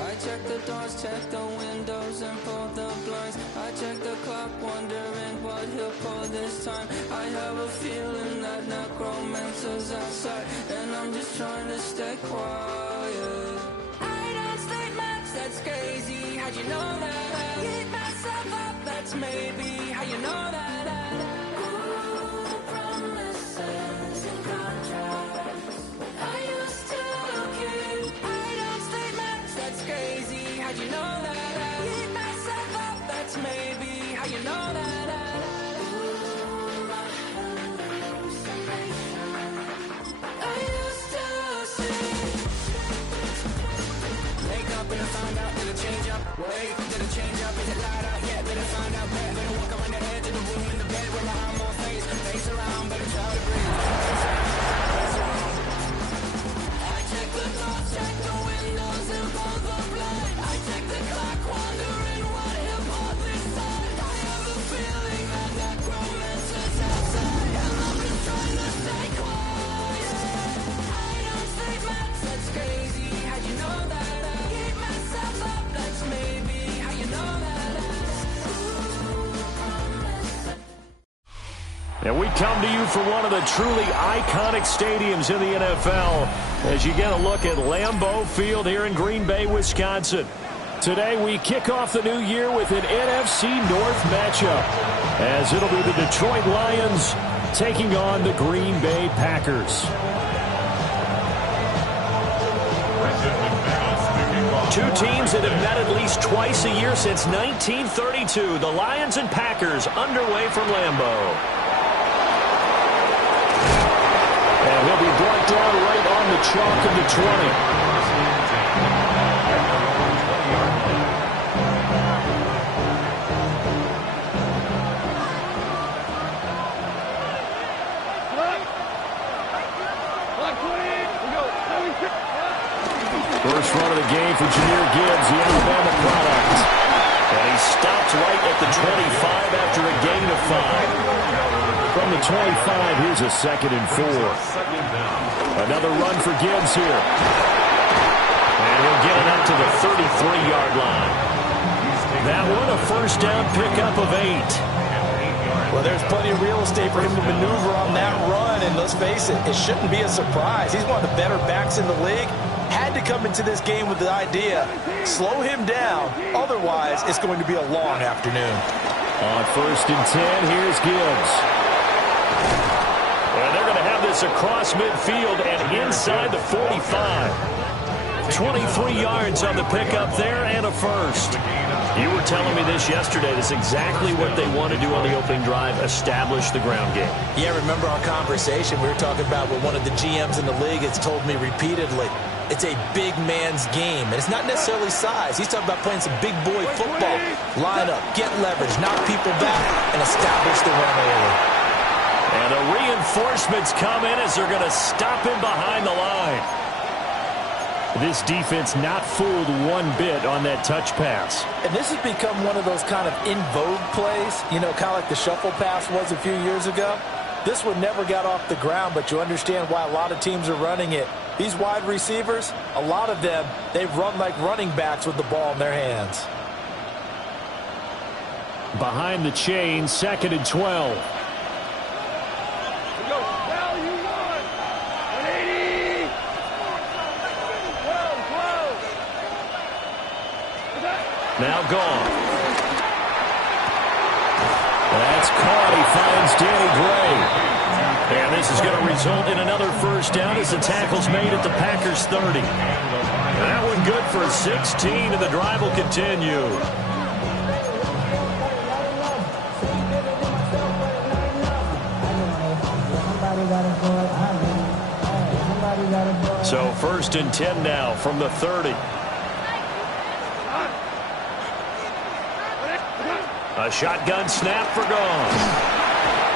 I check the doors, check the windows, and pull the blinds. I check the clock, wondering what he'll pull this time. I have a feeling that necromancer's outside, and I'm just trying to stay quiet. I don't state much, that's crazy. How'd you know that? I keep myself up, that's maybe how you know that. Promises and contracts. I used to keep. I don't state much, that's crazy. How'd you know that? I keep myself up, that's maybe how you know that. I used to see. Wake up and I find out, did it change up? Wait, did it change up? Is it light out yet? Better find out where. Better walk around the edge of the room in the bed with my arm on face around, better try to breathe. I check the doors, check the windows, and pull the blind. I check the clock, wondering what he'll pull this time. I have a feeling that necromancer's outside, and I'm just trying to stay quiet. I don't say much, that's crazy. How'd you know that? I keep myself up, that's maybe how you know that. And we come to you from one of the truly iconic stadiums in the NFL as you get a look at Lambeau Field here in Green Bay, Wisconsin. Today we kick off the new year with an NFC North matchup, as it'll be the Detroit Lions taking on the Green Bay Packers. Two teams that have met at least twice a year since 1932. The Lions and Packers underway from Lambeau. And he'll be brought down right on the chalk of the 20. First run of the game for Jahmyr Gibbs, the Alabama product. And he stops right at the 25 after a gain of 5. From the 25, here's a 2nd and 4. Another run for Gibbs here. And he'll get it up to the 33-yard line. That one, a first down pickup of 8. Well, there's plenty of real estate for him to maneuver on that run, and let's face it, it shouldn't be a surprise. He's one of the better backs in the league. Had to come into this game with the idea, slow him down, otherwise it's going to be a long afternoon. On 1st and 10, here's Gibbs. And they're going to have this across midfield and inside the 45. 23 yards on the pickup there and a first. You were telling me this yesterday. That's exactly what they want to do on the opening drive, establish the ground game. Yeah, remember our conversation? We were talking about what one of the GMs in the league has told me repeatedly. It's a big man's game, and it's not necessarily size. He's talking about playing some big boy football. Line up, get leverage, knock people back, and establish the run early. And the reinforcements come in as they're going to stop him behind the line. This defense not fooled one bit on that touch pass. And this has become one of those kind of in vogue plays, you know, kind of like the shuffle pass was a few years ago. This one never got off the ground, but you understand why a lot of teams are running it. These wide receivers, a lot of them, they run like running backs with the ball in their hands. Behind the chain, 2nd and 12. Now gone. That's caught. He finds Danny Gray. And this is going to result in another first down as the tackle's made at the Packers 30. That one good for 16, and the drive will continue. So 1st and 10 now from the 30. A shotgun snap for Gone.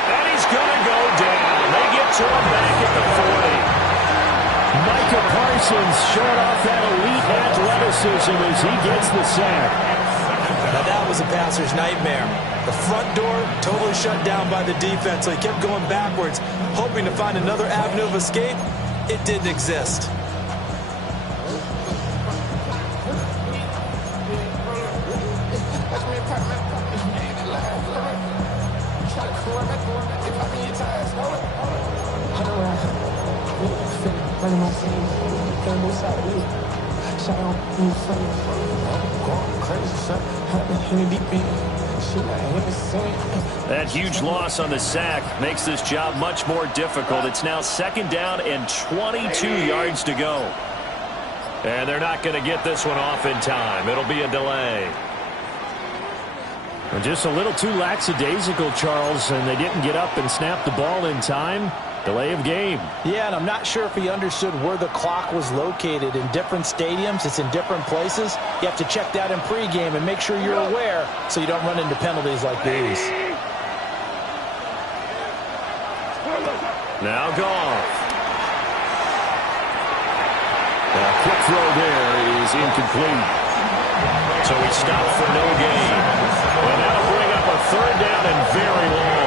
And he's going to go down. They get to him back at the 40. Micah Parsons showing off that elite athleticism as he gets the sack. Now that was a passer's nightmare. The front door totally shut down by the defense, so he kept going backwards, hoping to find another avenue of escape. It didn't exist. That huge loss on the sack makes this job much more difficult. It's now 2nd down and 22 yards to go. And they're not going to get this one off in time. It'll be a delay. And just a little too lackadaisical, Charles, and they didn't get up and snap the ball in time. Delay of game. Yeah, and I'm not sure if he understood where the clock was located. In different stadiums, it's in different places. You have to check that in pregame and make sure you're aware so you don't run into penalties like these. Now Goff. A quick throw there is incomplete. So he stopped for no gain. And that'll bring up a 3rd down and very long.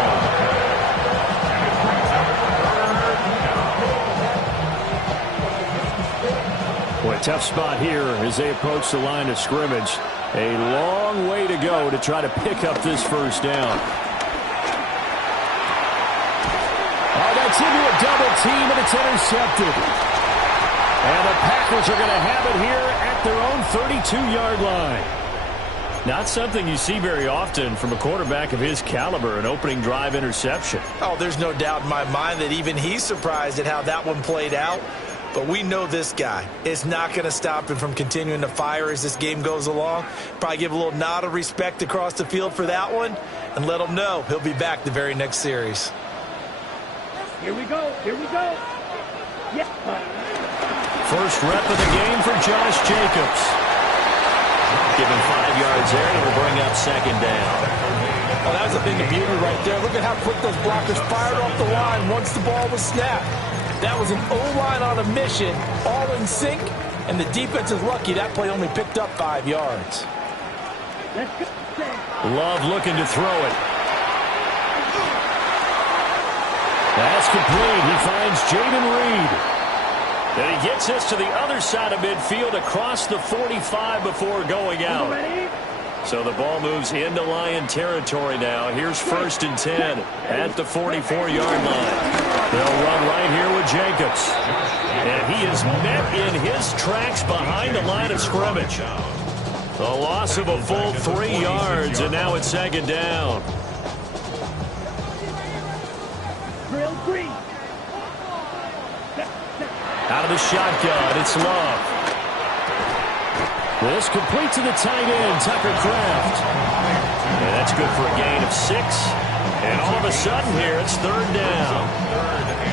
Boy, tough spot here as they approach the line of scrimmage. A long way to go to try to pick up this first down. Oh, that's into a double team, and it's intercepted. And the Packers are going to have it here at their own 32-yard line. Not something you see very often from a quarterback of his caliber, an opening drive interception. Oh, there's no doubt in my mind that even he's surprised at how that one played out. But we know this guy is not going to stop him from continuing to fire as this game goes along. Probably give a little nod of respect across the field for that one and let him know he'll be back the very next series. Here we go. Here we go. Yeah. First rep of the game for Josh Jacobs. Give him 5 yards there, and it'll bring up second down. Oh, that was a thing of beauty right there. Look at how quick those blockers fired off the line once the ball was snapped. That was an O-line on a mission, all in sync, and the defense is lucky that play only picked up 5 yards. Love looking to throw it. That's complete. He finds Jayden Reed. And he gets us to the other side of midfield across the 45 before going out. So the ball moves into Lion territory now. Here's 1st and 10 at the 44-yard line. They'll run right here with Jacobs. And he is met in his tracks behind the line of scrimmage. A loss of a full 3 yards, and now it's second down. Drill green. Out of the shotgun, it's Love. This complete to the tight end, Tucker Kraft. And that's good for a gain of 6. And all of a sudden here, it's 3rd down.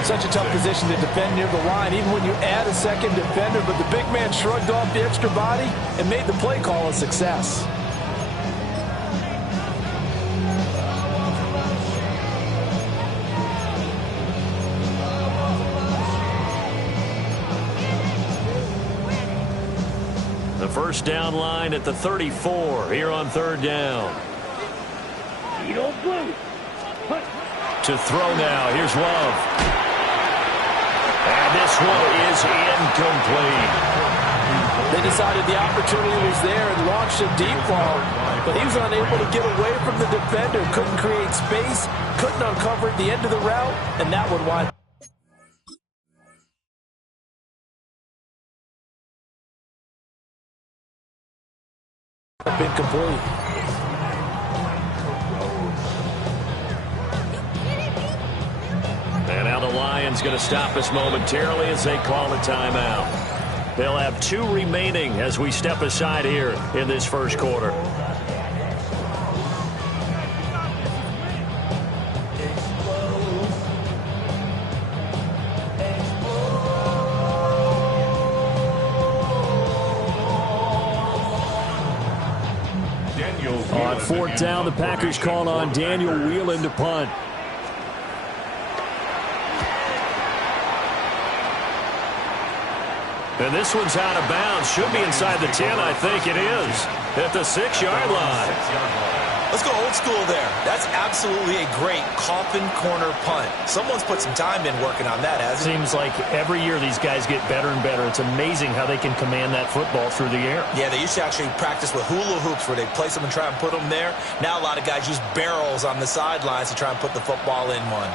Such a tough position to defend near the line, even when you add a second defender. But the big man shrugged off the extra body and made the play call a success. The first down line at the 34 here on 3rd down. To throw now. Here's Love. And this one is incomplete. They decided the opportunity was there and launched a deep ball, but he was unable to get away from the defender. Couldn't create space, couldn't uncover at the end of the route, and that would wind up incomplete. And now the Lions going to stop us momentarily as they call a timeout. They'll have 2 remaining as we step aside here in this first quarter. On 4th down, the Packers call on Daniel Whelan to punt. And this one's out of bounds. Should be inside the 10, I think it is. At the 6-yard line. Let's go old school there. That's absolutely a great coffin corner punt. Someone's put some time in working on that, hasn't it? Seems like every year these guys get better and better. It's amazing how they can command that football through the air. Yeah, they used to actually practice with hula hoops where they place them and try and put them there. Now a lot of guys use barrels on the sidelines to try and put the football in one.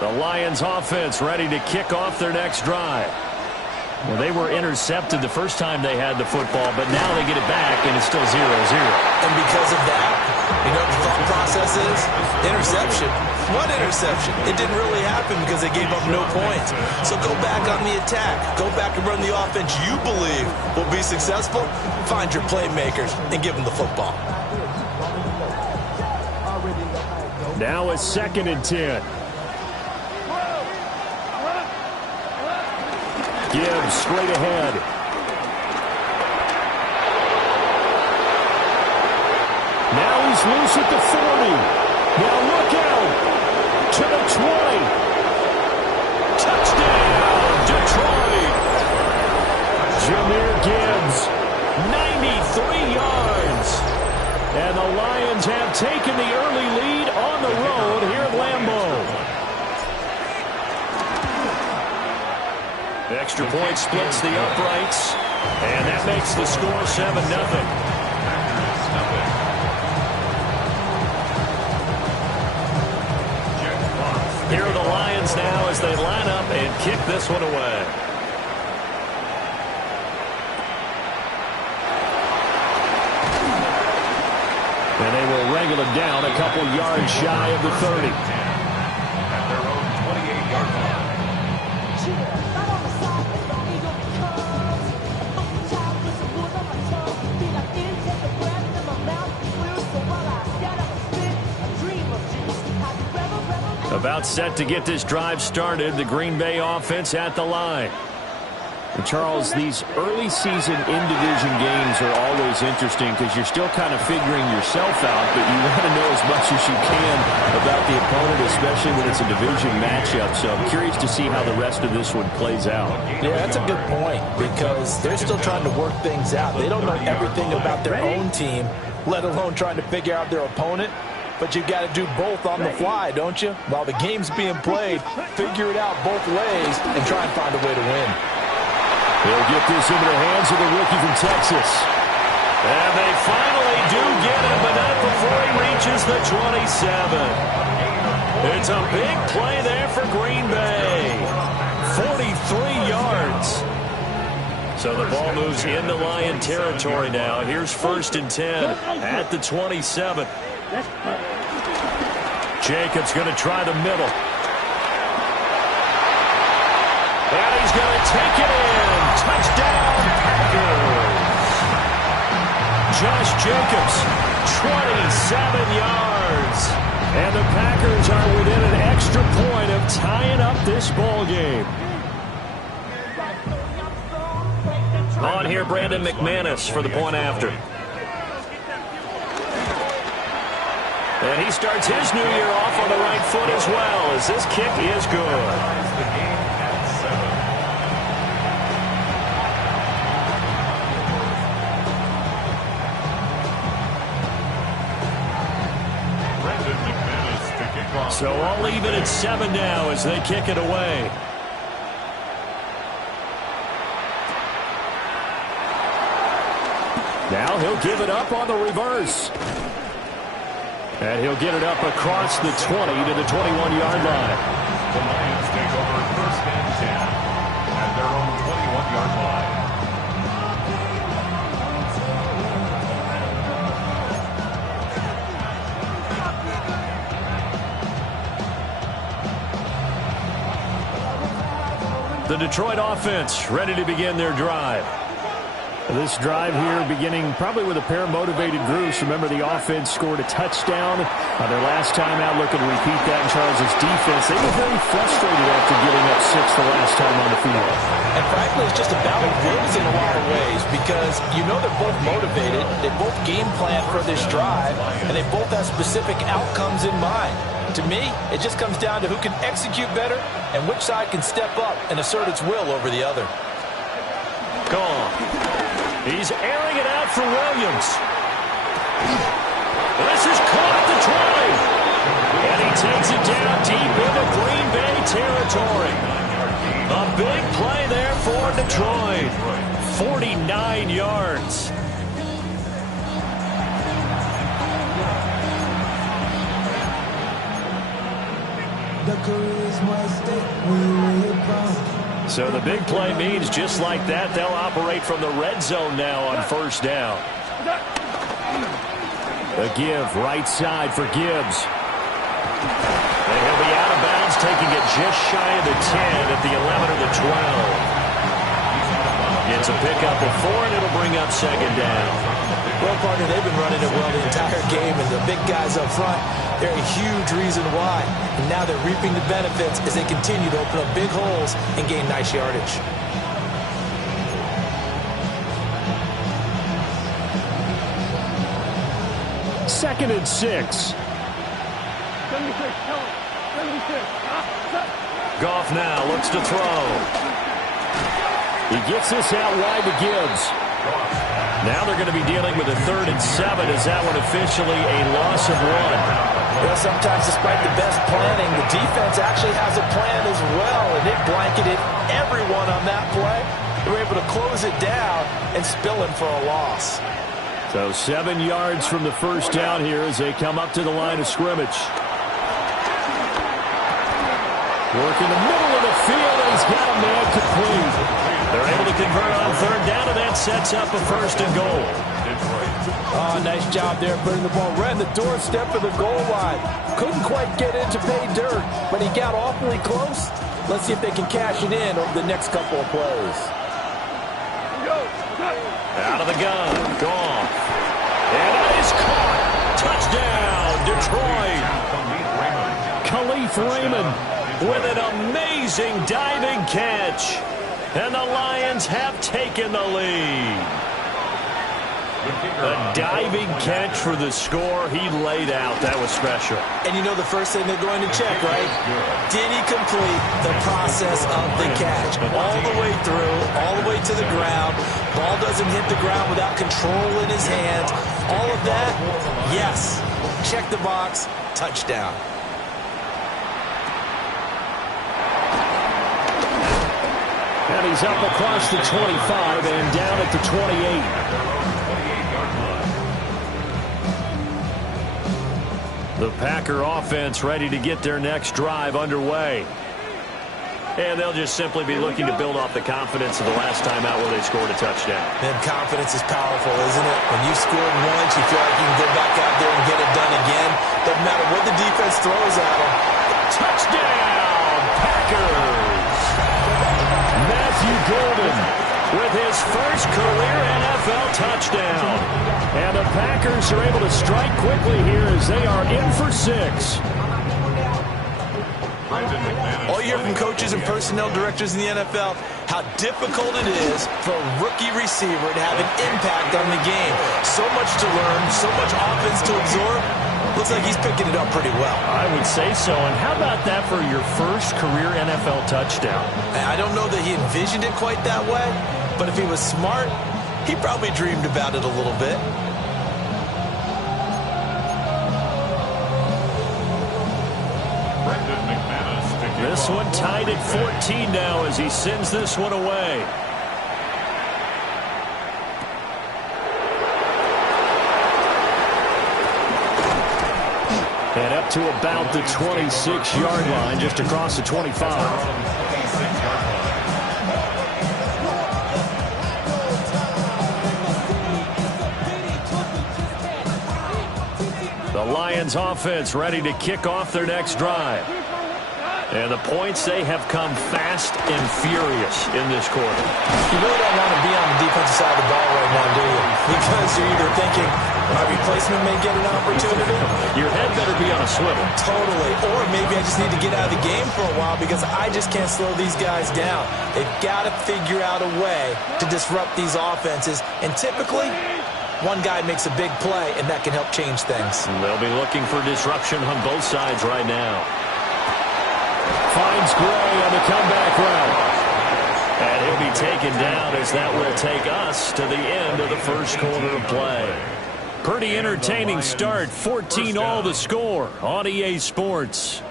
The Lions offense ready to kick off their next drive. Well, they were intercepted the first time they had the football, but now they get it back, and it's still 0-0. And because of that, you know what the thought process is? Interception. What interception? It didn't really happen because they gave up no points. So go back on the attack. Go back and run the offense you believe will be successful. Find your playmakers and give them the football. Now it's 2nd and 10. Gibbs straight ahead. Now he's loose at the 40. Now look out. To the 20. Touchdown, Detroit. Jahmyr Gibbs, 93 yards. And the Lions have taken the early lead on the road here at Lambeau. The extra point splits the uprights, and that makes the score 7-0. Here are the Lions now as they line up and kick this one away. And they will wrangle it down a couple yards shy of the 30. At their own 28-yard line. About set to get this drive started, the Green Bay offense at the line. And Charles, these early season in-division games are always interesting because you're still kind of figuring yourself out, but you want to know as much as you can about the opponent, especially when it's a division matchup. So I'm curious to see how the rest of this one plays out. Yeah, that's a good point because they're still trying to work things out. They don't know everything about their own team, let alone trying to figure out their opponent. But you've got to do both on the fly, don't you? While the game's being played, figure it out both ways and try and find a way to win. They'll get this into the hands of the rookie from Texas. And they finally do get him, but not before he reaches the 27. It's a big play there for Green Bay. 43 yards. So the ball moves into Lion territory now. Here's 1st and 10 at the 27. Jacobs going to try the middle. And he's going to take it in. Touchdown, Packers. Josh Jacobs, 27 yards. And the Packers are within an extra point of tying up this ball game. On here, Brandon McManus for the point after. And he starts his new year off on the right foot as well, as this kick is good. So all even at 7 now as they kick it away. Now he'll give it up on the reverse. And he'll get it up across the 20 to the 21-yard line. The Lions take over 1st and 10 at their own 21-yard line. The Detroit offense ready to begin their drive. This drive here beginning probably with a pair of motivated groups. Remember, the offense scored a touchdown on their last time out. Looking to repeat that in Charles' defense. They were very frustrated after getting up 6 the last time on the field. And frankly, it's just a battle of wills in a lot of ways because you know they're both motivated. They both game plan for this drive, and they both have specific outcomes in mind. To me, it just comes down to who can execute better and which side can step up and assert its will over the other. Gone. He's airing it out for Williams. This is caught at the 20. And he takes it down deep into Green Bay territory. A big play there for Detroit. 49 yards. So the big play means just like that, they'll operate from the red zone now on 1st down. A give right side for Gibbs. And he'll be out of bounds, taking it just shy of the 10 at the 11 or the 12. It's a pickup of 4, and it'll bring up 2nd down. Well, partner, they've been running it well the entire game, and the big guys up front, they're a huge reason why. And now they're reaping the benefits as they continue to open up big holes and gain nice yardage. Second and 6. Goff now looks to throw. He gets this out wide to Gibbs. Now they're going to be dealing with a 3rd and 7. Is that one officially a loss of 1? Well, sometimes despite the best planning, the defense actually has a plan as well, and it blanketed everyone on that play. They were able to close it down and spill him for a loss. So 7 yards from the 1st down here as they come up to the line of scrimmage. Work in the middle of the field, and he's got a man complete. They're able to convert on third down, and that sets up a 1st and goal. Oh, nice job there putting the ball right in the doorstep of the goal line. Couldn't quite get in to pay dirt, but he got awfully close. Let's see if they can cash it in over the next couple of plays. Out of the gun, Goff. And that is caught. Touchdown, Detroit. Khalif Raymond with an amazing diving catch. And the Lions have taken the lead. A diving catch for the score. He laid out. That was special. And you know the first thing they're going to check, right? Did he complete the process of the catch? All the way through, all the way to the ground. Ball doesn't hit the ground without control in his hands. All of that, yes. Check the box. Touchdown. And he's up across the 25 and down at the 28. The Packer offense ready to get their next drive underway. And they'll just simply be looking to build off the confidence of the last time out where they scored a touchdown. Man, confidence is powerful, isn't it? When you scored once, you feel like you can go back out there and get it done again. Doesn't matter what the defense throws at them. Touchdown, Packers! Matthew Golden with his first career NFL touchdown. And the Packers are able to strike quickly here as they are in for 6. All you hear from coaches and personnel directors in the NFL, how difficult it is for a rookie receiver to have an impact on the game. So much to learn, so much offense to absorb. Looks like he's picking it up pretty well. I would say so. And how about that for your first career NFL touchdown? I don't know that he envisioned it quite that way, but if he was smart, he probably dreamed about it a little bit. This one tied at 14 now as he sends this one away. And up to about the 26-yard line, just across the 25. The Lions offense ready to kick off their next drive. And the points, they have come fast and furious in this quarter. You really don't want to be on the defensive side of the ball right now, do you? Because you're either thinking, my replacement may get an opportunity. Your head better be on a swivel. Totally. Or maybe I just need to get out of the game for a while because I just can't slow these guys down. They've got to figure out a way to disrupt these offenses. And typically, one guy makes a big play, and that can help change things. They'll be looking for disruption on both sides right now. Finds Gray on the comeback route. And he'll be taken down as that will take us to the end of the first quarter of play. Pretty entertaining start. 14-all the score on EA Sports.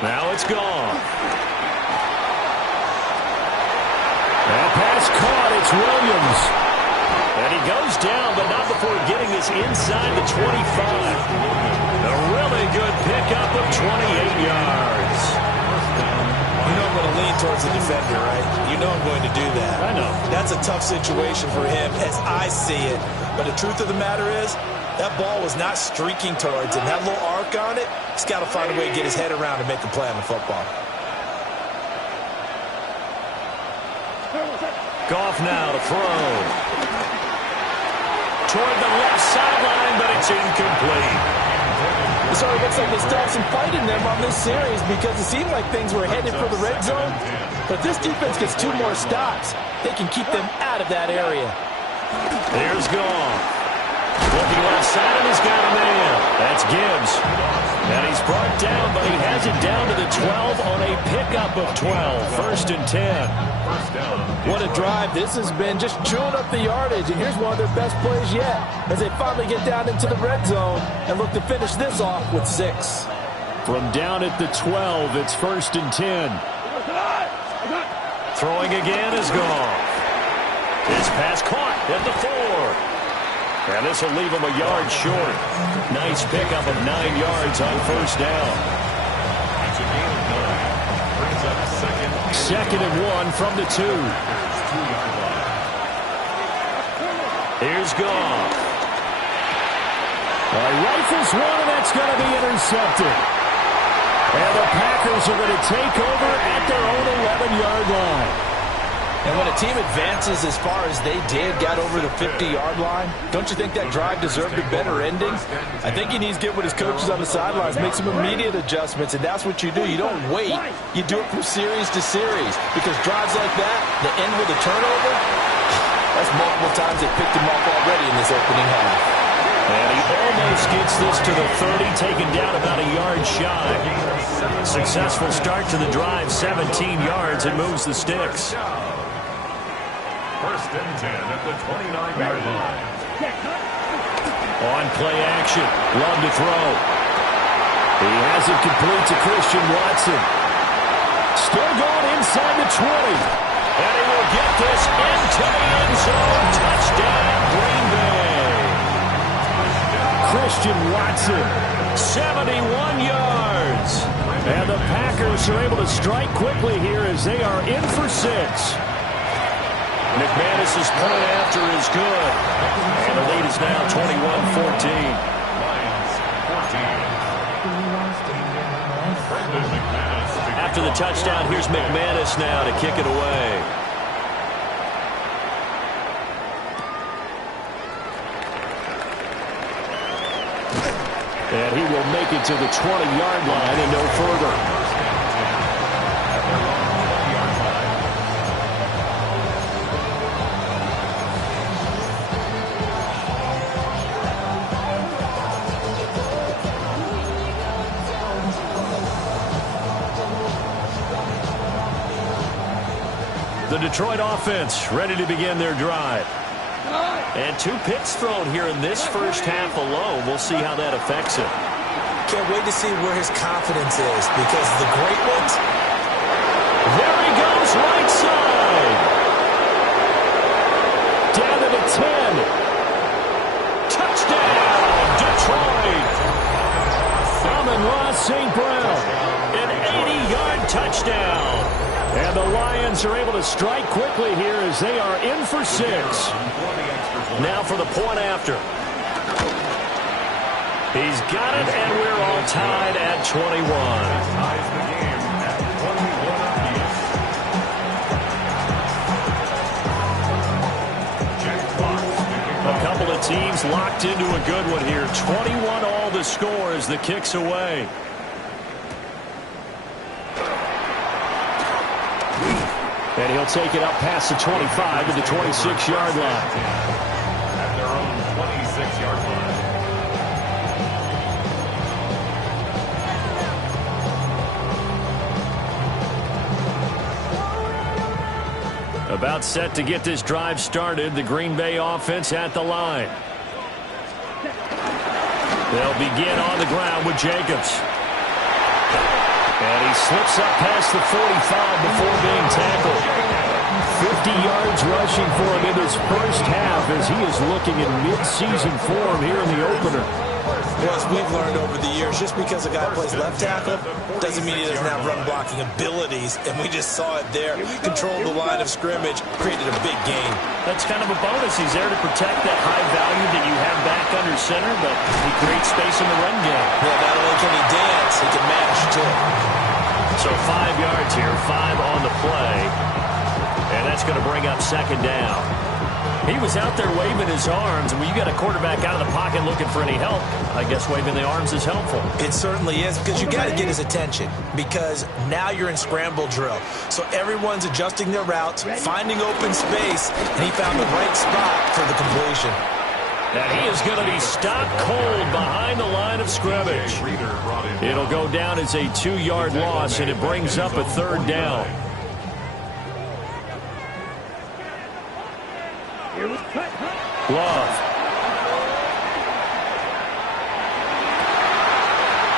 Now it's gone. That pass caught. It's Williams. And he goes down, but not before getting this inside the 25. A really good pickup of 28 yards. You know I'm going to lean towards the defender, right? You know I'm going to do that. I know. That's a tough situation for him as I see it. But the truth of the matter is, that ball was not streaking towards him. That little arc on it, he's got to find a way to get his head around and make a play on the football. Goff now to throw. Toward the left sideline, but it's incomplete. So it looks like they still have some fight in them on this series because it seemed like things were headed for the red zone. But if this defense gets 2 more stops, they can keep them out of that area. There's Goff. Looking left side, and he's got a man. That's Gibbs. And he's brought down, but he has it down to the 12 on a pickup of 12. First and 10. What a drive this has been, just chewing up the yardage. And here's one of their best plays yet as they finally get down into the red zone and look to finish this off with 6. From down at the 12, it's first and 10. Throwing again is Goff. His pass caught at the 4. And this will leave him a yard short. Nice pickup of 9 yards on first down. Second and 1 from the 2. Here's Goff. Rifles one, and that's going to be intercepted. And the Packers are going to take over at their own 11-yard line. And when a team advances as far as they did, got over the 50-yard line, don't you think that drive deserved a better ending? I think he needs to get with his coaches on the sidelines, make some immediate adjustments, and that's what you do. You don't wait. You do it from series to series, because drives like that, the end with a turnover, that's multiple times they picked him off already in this opening half. And he almost gets this to the 30, taken down about a yard shy. Successful start to the drive, 17 yards, and moves the sticks. First and 10 at the 29-yard line. On play action, Love to throw. He has it complete to Christian Watson. Still going inside the 20. And he will get this into the end zone. Touchdown, Green Bay. Christian Watson, 71 yards. And the Packers are able to strike quickly here as they are in for 6. McManus's point after is good. And the lead is now 21-14. After the touchdown, here's McManus now to kick it away. And he will make it to the 20-yard line and no further. The Detroit offense ready to begin their drive. And 2 picks thrown here in this first half alone. We'll see how that affects it. Can't wait to see where his confidence is, because the great ones... There he goes, right side. Down to the 10. Touchdown, Detroit. Amon-Ra St. Brown. An 80-yard touchdown. And the Lions are able to strike quickly here as they are in for 6. Now for the point after. He's got it, and we're all tied at 21. A couple of teams locked into a good one here. 21 all the score as the kick's away. And he'll take it up past the 25 to the 26-yard line. At their own 26-yard line. About set to get this drive started. The Green Bay offense at the line. They'll begin on the ground with Jacobs. And he slips up past the 45 before being tackled. 50 yards rushing for him in his first half as he is looking in mid-season form here in the opener. Well, as we've learned over the years, just because a guy plays left tackle doesn't mean he doesn't have run-blocking abilities. And we just saw it there. Controlled the line of scrimmage, created a big gain. That's kind of a bonus. He's there to protect that high value that you have back under center, but he creates space in the run game. Yeah, not only can he dance, he can mash, too. So 5 yards here, 5 on the play. And that's going to bring up second down. He was out there waving his arms, and when you got a quarterback out of the pocket looking for any help, I guess waving the arms is helpful. It certainly is, because you got to get his attention, because now you're in scramble drill. So everyone's adjusting their routes, finding open space, and he found the right spot for the completion. And he is going to be stopped cold behind the line of scrimmage. It'll go down as a 2-yard loss, and it brings up a 3rd down. Love.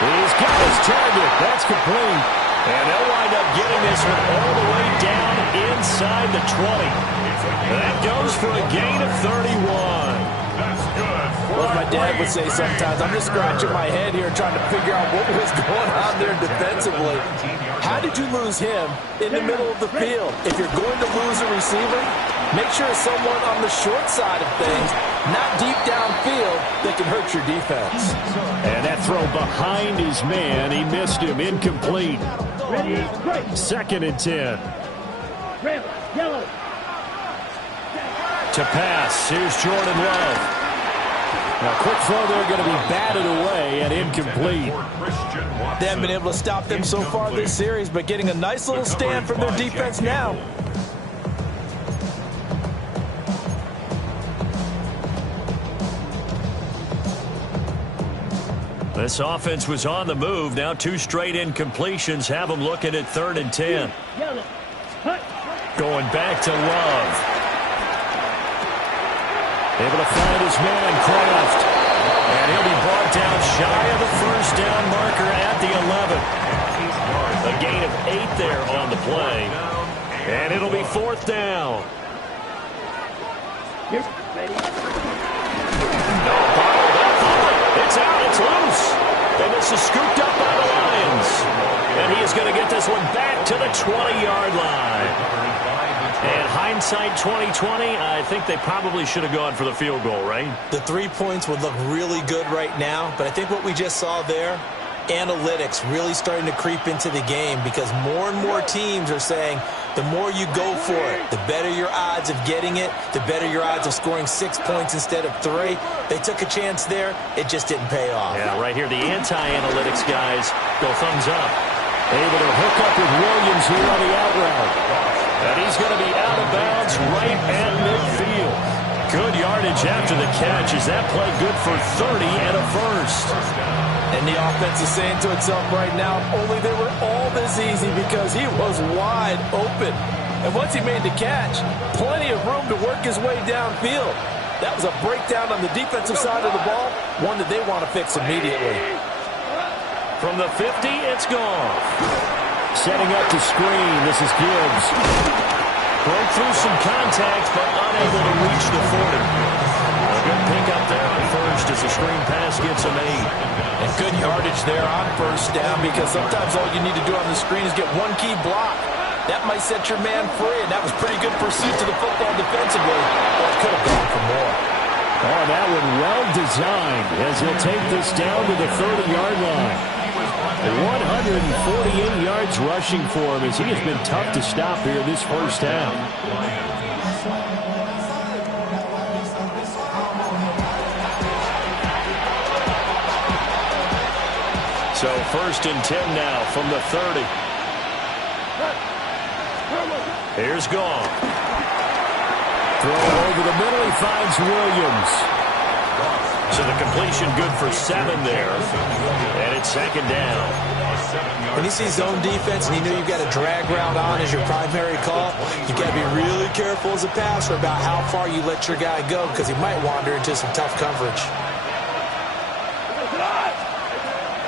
He's got his target. That's complete. And they'll wind up getting this one all the way down inside the 20. That goes for a gain of 31. That's good. Well, as my dad would say sometimes, I'm just scratching my head here trying to figure out what was going on there defensively. How did you lose him in the middle of the field? If you're going to lose a receiver, make sure it's someone on the short side of things, not deep downfield, that can hurt your defense. And that throw behind his man, he missed him, incomplete. Ready, break. 2nd and 10. Red, yellow. To pass, here's Jordan Love. Now, quick throw there, going to be batted away and incomplete. They haven't been able to stop them so far this series, but getting a nice little stand from their defense now. This offense was on the move. Now 2 straight incompletions have them looking at 3rd and 10. Yellow. Hut. Going back to Love. Able to find his man, Kraft. And he'll be brought down shy of the 1st down marker at the 11. A gain of 8 there on the play. And it'll be 4th down. Here, ready. No, bottled up. It's out. It's loose. And this is scooped up by the Lions. And he is going to get this one back to the 20-yard line. And hindsight 2020, I think they probably should have gone for the field goal, right? The 3 points would look really good right now, but I think what we just saw there, analytics really starting to creep into the game because more and more teams are saying the more you go for it, the better your odds of getting it, the better your odds of scoring 6 points instead of 3. They took a chance there. It just didn't pay off. Yeah, right here, the anti-analytics guys go thumbs up. Able to hook up with Williams here on the out route. And he's going to be out of bounds right at midfield. Good yardage after the catch. Is that play good for 30 and a 1st? And the offense is saying to itself right now, only they were all this easy because he was wide open. And once he made the catch, plenty of room to work his way downfield. That was a breakdown on the defensive side of the ball, one that they want to fix immediately. From the 50, it's gone. Setting up to screen, this is Gibbs. Broke through some contact, but unable to reach the 40. A good pick up there on 1st as the screen pass gets a made. And good yardage there on 1st down because sometimes all you need to do on the screen is get one key block. That might set your man free, and that was pretty good pursuit to the football defensively, but it could have gone for more. Oh, that one well designed as he'll take this down to the 30-yard line. 148 yards rushing for him as he has been tough to stop here this 1st half. So 1st and 10 now from the 30. Here's Goff. Throw over the middle. He finds Williams. So the completion good for 7 there. And it's 2nd down. When you see zone defense and you know you've got a drag route on as your primary call, you've got to be really careful as a passer about how far you let your guy go because he might wander into some tough coverage.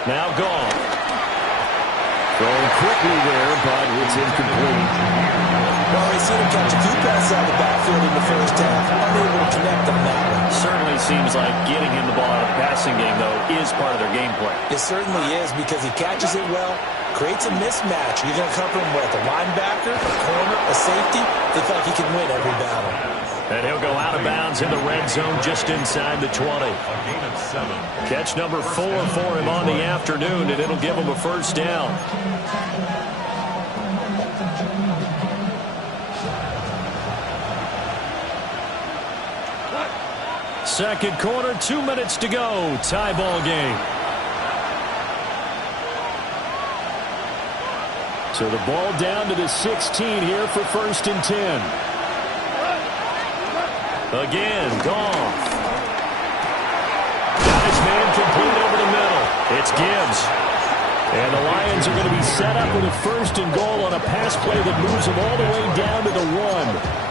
Now Goff. Throwing quickly there, but it's incomplete. Well, we've seen him catch a few passes out of the backfield in the 1st half, unable to connect on that one. Certainly seems like getting him the ball out of the passing game, though, is part of their game plan. It certainly is because he catches it well, creates a mismatch. You're going to cover him with a linebacker, a corner, a safety. They feel like he can win every battle. And he'll go out of bounds in the red zone just inside the 20. Catch number 4 for him on the afternoon, and it'll give him a 1st down. Second quarter, 2 minutes to go. Tie ball game. So the ball down to the 16 here for 1st and 10. Again, Goff. Gibbs. And the Lions are going to be set up with a 1st and goal on a pass play that moves them all the way down to the 1.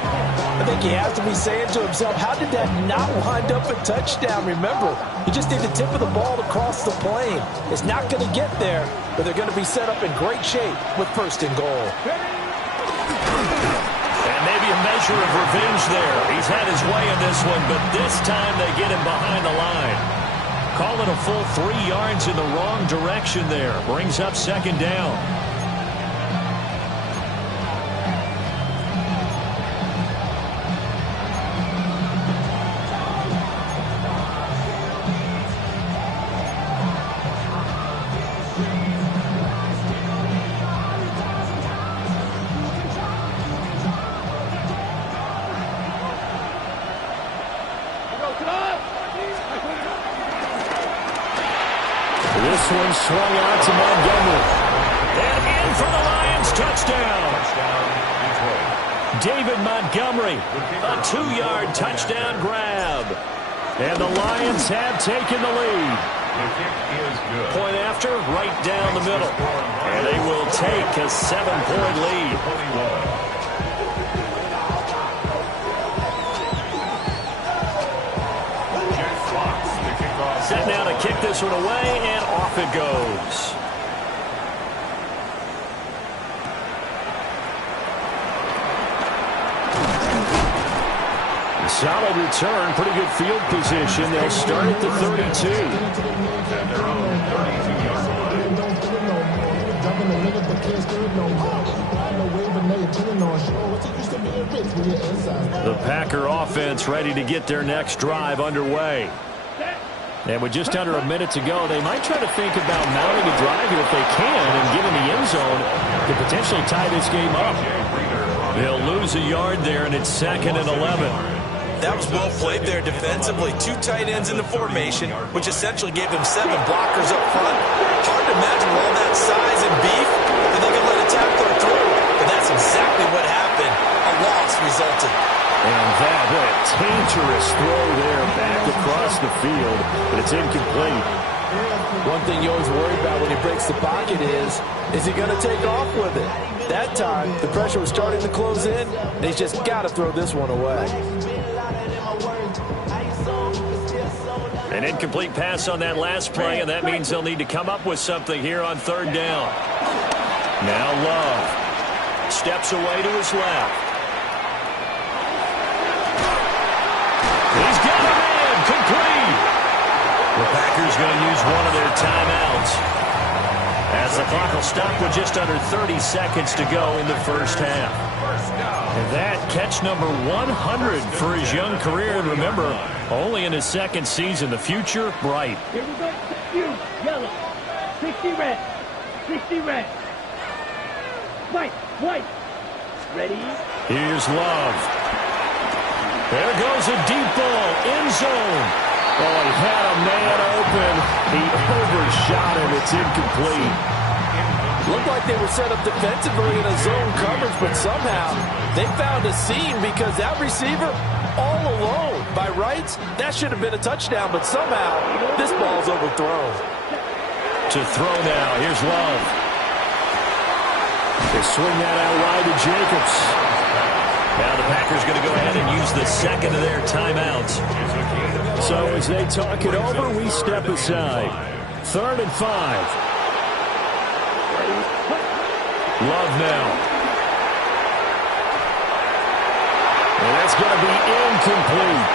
I think he has to be saying to himself, how did that not wind up a touchdown? Remember, you just need the tip of the ball to cross the plane. It's not going to get there, but they're going to be set up in great shape with 1st and goal. And maybe a measure of revenge there. He's had his way in this one, but this time they get him behind the line. Call it a full 3 yards in the wrong direction there. Brings up 2nd down. This one swung out to Montgomery. And in for the Lions, touchdown. David Montgomery, a 2-yard touchdown grab. And the Lions have taken the lead. Point after, right down the middle. And they will take a 7-point lead. Set now to kick this one away, and off it goes. A solid return, pretty good field position. They'll start at the 32. At their own 32-yard line. The Packer offense ready to get their next drive underway. And with just under a minute to go, they might try to think about mounting a drive here if they can and get in the end zone to potentially tie this game up. They'll lose a yard there, and it's 2nd and 11. That was well played there defensively. 2 tight ends in the formation, which essentially gave them 7 blockers up front. Hard to imagine with all that size and beef that they could let a tackler through. But that's exactly what happened. A loss resulted. And that, what a dangerous throw there back across the field, but it's incomplete. One thing you always worry about when he breaks the pocket is he going to take off with it? That time, the pressure was starting to close in, and he's just got to throw this one away. An incomplete pass on that last play, and that means they'll need to come up with something here on 3rd down. Now Love steps away to his left. He's got a man, complete. The Packers going to use one of their timeouts as the clock will stop with just under 30 seconds to go in the 1st half. And that catch number 100 for his young career. And remember, only in his 2nd season. The future bright. Here we go. 60 yellow. 60 red. 60 red. White. Ready? Here's Love. There goes a deep ball. End zone. Oh, he had a man open. He overshot him. It's incomplete. Looked like they were set up defensively in a zone coverage, but somehow they found a seam because that receiver all alone. By rights, that should have been a touchdown, but somehow this ball's overthrown. To throw now, here's Love. They swing that out wide to Jacobs. Now the Packers going to go ahead and use the 2nd of their timeouts. So as they talk it over, we step aside. 3rd and 5. Love now. And that's going to be incomplete.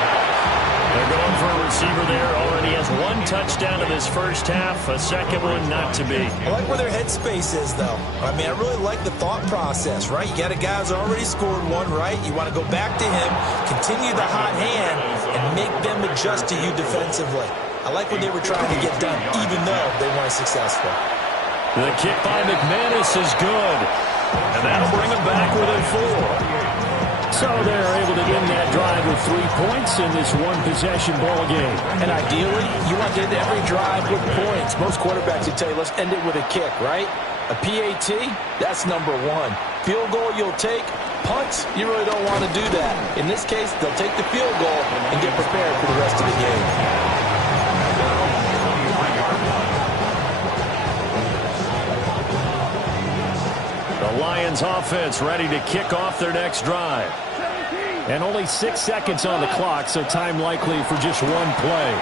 They're going for a receiver there. Already has 1 touchdown in this 1st half. A 2nd one not to be. I like where their headspace is, though. I mean, I really like the thought process, right? You got a guy who's already scored 1, right? You want to go back to him, continue the hot hand, and make them adjust to you defensively. I like what they were trying to get done, even though they weren't successful. The kick by McManus is good. And that'll bring them back within 4. So they're able to end that drive with 3 points in this one-possession ball game. And ideally, you want to end every drive with points. Most quarterbacks would tell you, let's end it with a kick, right? A PAT, that's number 1. Field goal you'll take. Punts, you really don't want to do that. In this case, they'll take the field goal and get prepared for the rest of the game. Giants offense ready to kick off their next drive. And only 6 seconds on the clock, so time likely for just one play.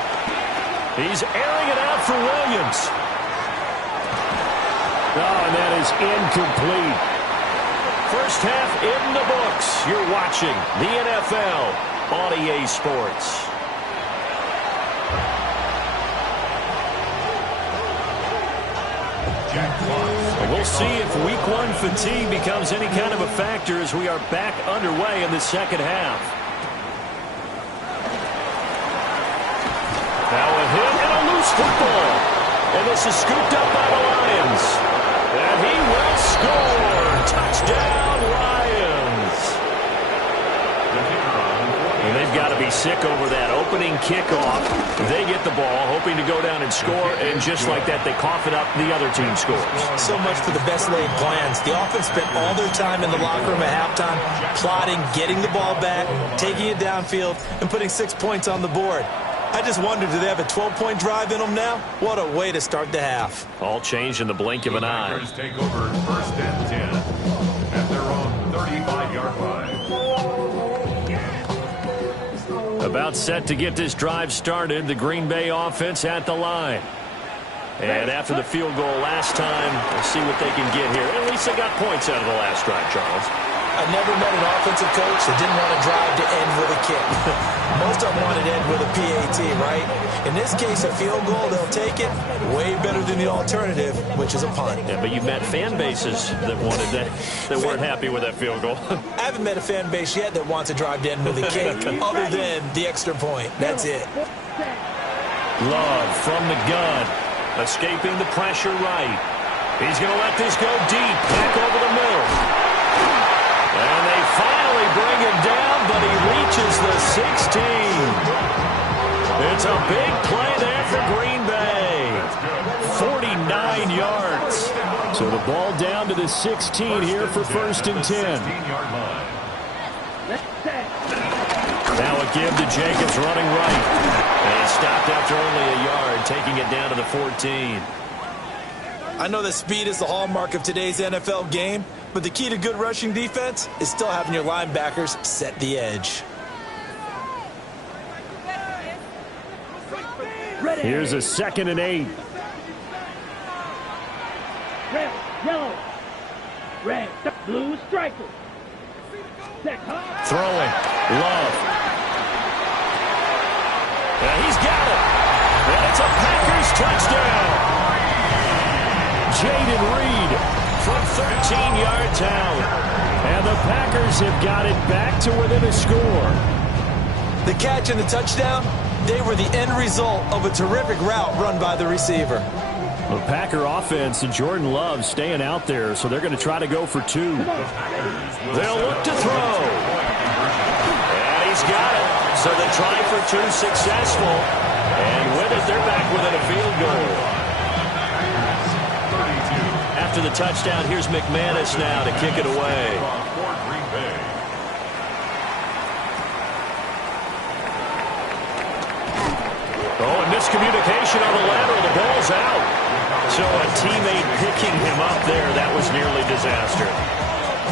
He's airing it out for Williams. Oh, and that is incomplete. First half in the books. You're watching the NFL on EA Sports. We'll see if Week 1 fatigue becomes any kind of a factor as we are back underway in the second half. Now a hit and a loose football. And this is scooped up by the Lions. And he will score. Touchdown, Lions. And they've got to be sick over that opening kickoff. They get the ball, hoping to go down and score, and just like that, they cough it up, the other team scores. So much for the best laid plans. The offense spent all their time in the locker room at halftime, plotting, getting the ball back, taking it downfield, and putting 6 points on the board. I just wonder, do they have a 12-point drive in them now? What a way to start the half. All changed in the blink of an eye. Take over first and 10 at their own 35-yard line. About set to get this drive started, the Green Bay offense at the line. And after the field goal last time, we'll see what they can get here. At least they got points out of the last drive, Charles. I never met an offensive coach that didn't want to drive to end with a kick. Most of them want to end with a PAT, right? In this case, a field goal, they'll take it. Way better than the alternative, which is a punt. Yeah, but you've met fan bases that wanted that weren't happy with that field goal. I haven't met a fan base yet that wants to drive to end with a kick other than the extra point. That's it. Love from the gun. Escaping the pressure right. He's going to let this go deep. Back over the middle. And they finally bring him down, but he reaches the 16. It's a big play there for Green Bay. 49 yards. So the ball down to the 16 here for first and 10. Now a give to Jacobs running right. And he stopped after only a yard, taking it down to the 14. I know that speed is the hallmark of today's NFL game, but the key to good rushing defense is still having your linebackers set the edge. Here's a 2nd and 8. Red, yellow, red, blue striker. Throwing. Love. And he's got it. And it's a Packers touchdown. Jaden Reed from 13 yards out. And the Packers have got it back to within a score. The catch and the touchdown, they were the end result of a terrific route run by the receiver. The Packer offense and Jordan Love staying out there, so they're going to try to go for 2. They'll look to throw. And he's got it. So they try for 2, successful. And with it, they're back within a field goal. After the touchdown, here's McManus now to kick it away. Oh, and miscommunication on the lateral. The ball's out. So a teammate picking him up there, that was nearly disaster.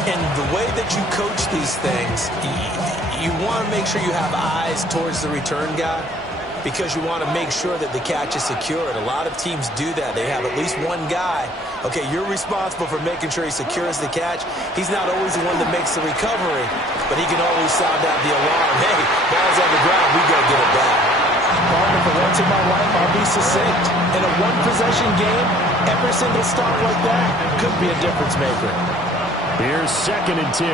And the way that you coach these things, you want to make sure you have eyes towards the return guy because you want to make sure that the catch is secured. A lot of teams do that. They have at least one guy. Okay, you're responsible for making sure he secures the catch. He's not always the one that makes the recovery, but he can always sound out the alarm. Hey, ball's on the ground. We got to get it back. Partner, for once in my life, I'll be succinct. In a one-possession game, every single stop like that could be a difference maker. Here's 2nd and 10.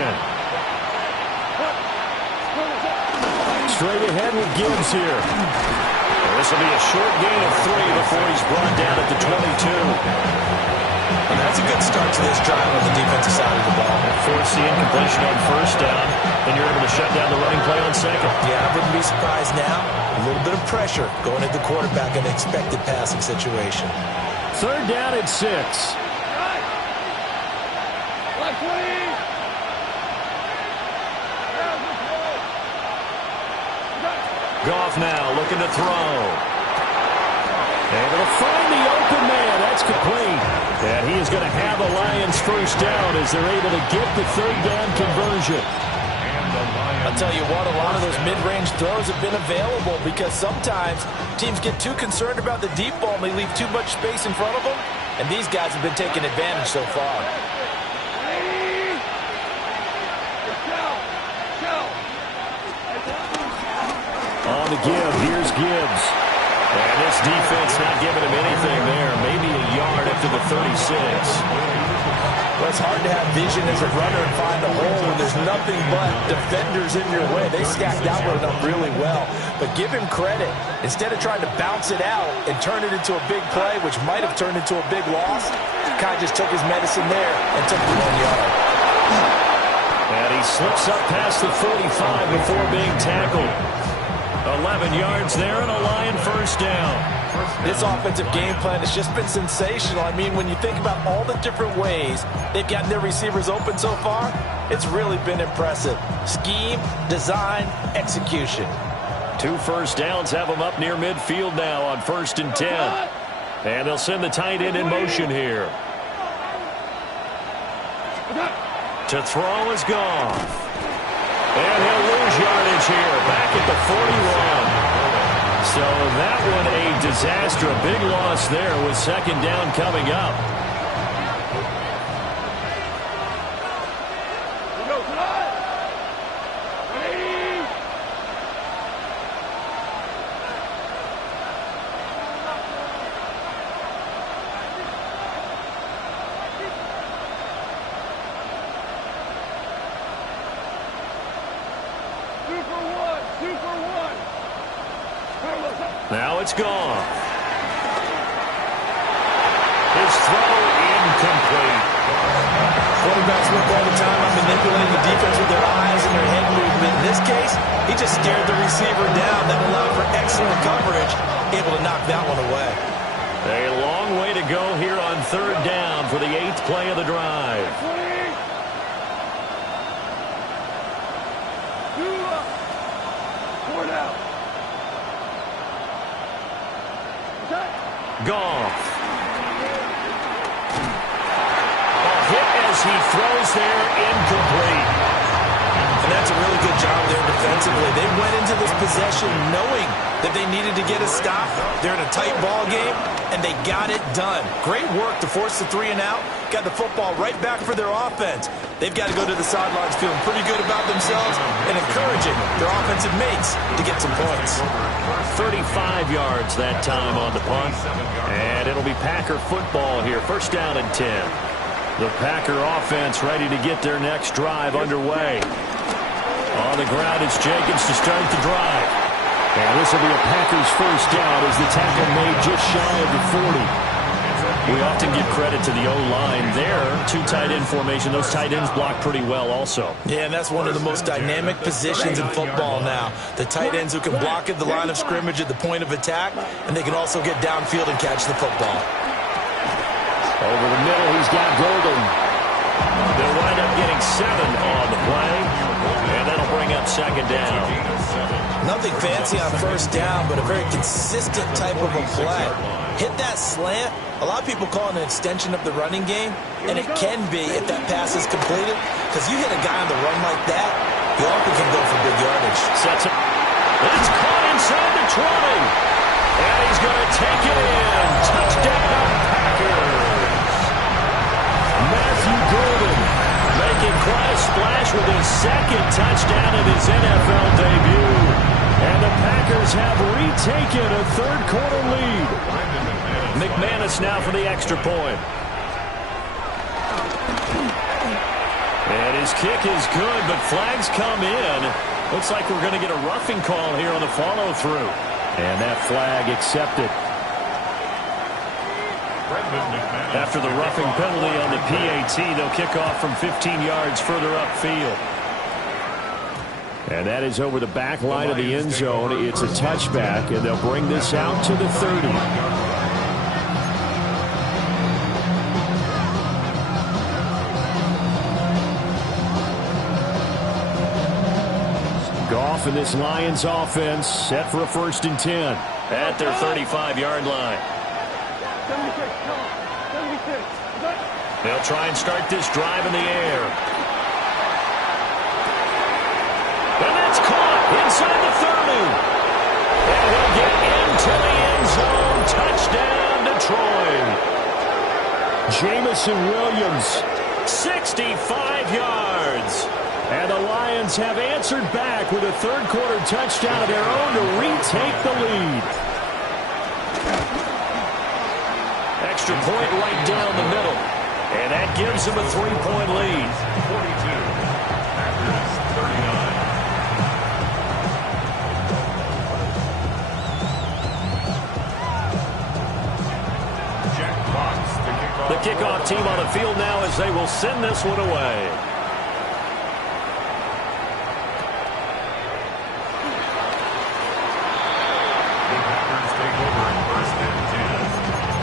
Straight ahead with Gibbs here. This will be a short gain of 3 before he's brought down at the 22. And that's a good start to this drive on the defensive side of the ball. Force the incompletion on first down, then you're able to shut down the running play on 2nd. Yeah, I wouldn't be surprised now. A little bit of pressure going at the quarterback in an expected passing situation. 3rd down and 6. Goff now looking to throw. Able to find the open man. That's complete. And he is going to have a Lions first down as they're able to get the third down conversion. I'll tell you what, a lot of those mid-range throws have been available because sometimes teams get too concerned about the deep ball and they leave too much space in front of them, and these guys have been taking advantage so far. On the give, here's Gibbs. And this defense not giving him anything there. Maybe a yard after the 36. Well, it's hard to have vision as a runner and find a hole when there's nothing but defenders in your way. They stacked Albert up really well. But give him credit. Instead of trying to bounce it out and turn it into a big play, which might have turned into a big loss, he kind of just took his medicine there and took the 1 yard. And he slips up past the 45 before being tackled. 11 yards there and a Lion first down. This offensive game plan has just been sensational. I mean, when you think about all the different ways they've gotten their receivers open so far, it's really been impressive. Scheme, design, execution. 2 first downs have them up near midfield now on 1st and 10. And they'll send the tight end in motion here. To throw is Goff. And he'll lose yardage here, back at the 41. So that one a disaster, a big loss there with 2nd down coming up. Now it's gone. His throw incomplete. Quarterbacks work all the time on manipulating the defense with their eyes and their head movement. In this case, he just scared the receiver down. That allowed for excellent coverage, able to knock that one away. A long way to go here on 3rd down for the 8th play of the drive. Goff. A hit as he throws there, incomplete. And that's a really good job there defensively. They went into this possession knowing that they needed to get a stop. They're in a tight ball game, and they got it done. Great work to force the 3 and out. Got the football right back for their offense. They've got to go to the sidelines feeling pretty good about themselves and encouraging their offensive mates to get some points. 35 yards that time on the punt. And it'll be Packer football here. 1st down and 10. The Packer offense ready to get their next drive underway. On the ground, it's Jenkins to start the drive. And this will be a Packers first down as the tackle made just shy of the 40. We often give credit to the O-line there. 2 tight end formation. Those tight ends block pretty well also. Yeah, and that's one of the most dynamic positions in football now. The tight ends who can block at the line of scrimmage at the point of attack, and they can also get downfield and catch the football. Over the middle, he's got Golden. They'll wind up getting 7 on the play, and that'll bring up 2nd down. Nothing fancy on 1st down, but a very consistent type of a play. Hit that slant. A lot of people call it an extension of the running game, and it can be if that pass is completed, because you hit a guy on the run like that, you often can go for big yardage. Sets it. It's caught inside the 20. And he's going to take it in. Touchdown, Packers. Matthew Golden making quite a splash with his 2nd touchdown in his NFL debut. And the Packers have retaken a 3rd quarter lead. McManus now for the extra point. And his kick is good, but flags come in. Looks like we're going to get a roughing call here on the follow-through. And that flag accepted. After the roughing penalty on the PAT, they'll kick off from 15 yards further upfield. And that is over the back line of the end zone. It's a touchback, and they'll bring this out to the 30. Goff and this Lions offense set for a 1st and 10 at their 35-yard line. They'll try and start this drive in the air. And that's caught inside the 30. And he'll get into the end zone. Touchdown, Detroit. Jameson Williams. 65 yards. And the Lions have answered back with a third-quarter touchdown of their own to retake the lead. Extra point right down the middle. And that gives them a 3-point lead. 42. Packers 39. Jack Fox to kick off. The kickoff team on the field now as they will send this one away. The Packers take over in 1st and 10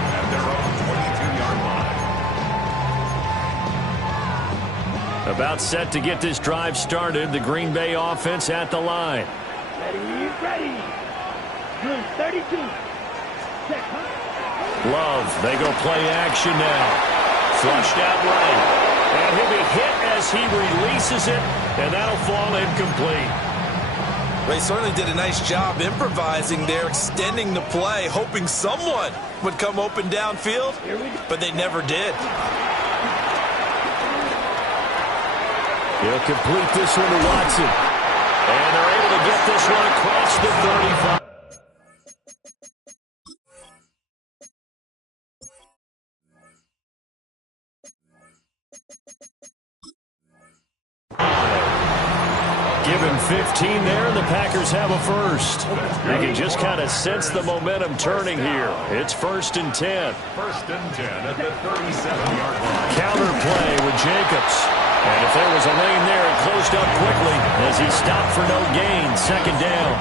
at their own 22-yard line. About set to get this drive started. The Green Bay offense at the line. Ready. Good, 32. Check, Love, they go play action now. Flushed out right. And he'll be hit as he releases it, and that'll fall incomplete. They certainly did a nice job improvising there, extending the play, hoping someone would come open downfield, but they never did. He'll complete this one to Watson. And they're able to get this one across the 35. Give him 15 there, and the Packers have a first. You can just kind of sense the momentum turning here. It's 1st and 10. 1st and 10 at the 37-yard line. Counter play with Jacobs. And if there was a lane there, it closed up quickly as he stopped for no gain. 2nd down.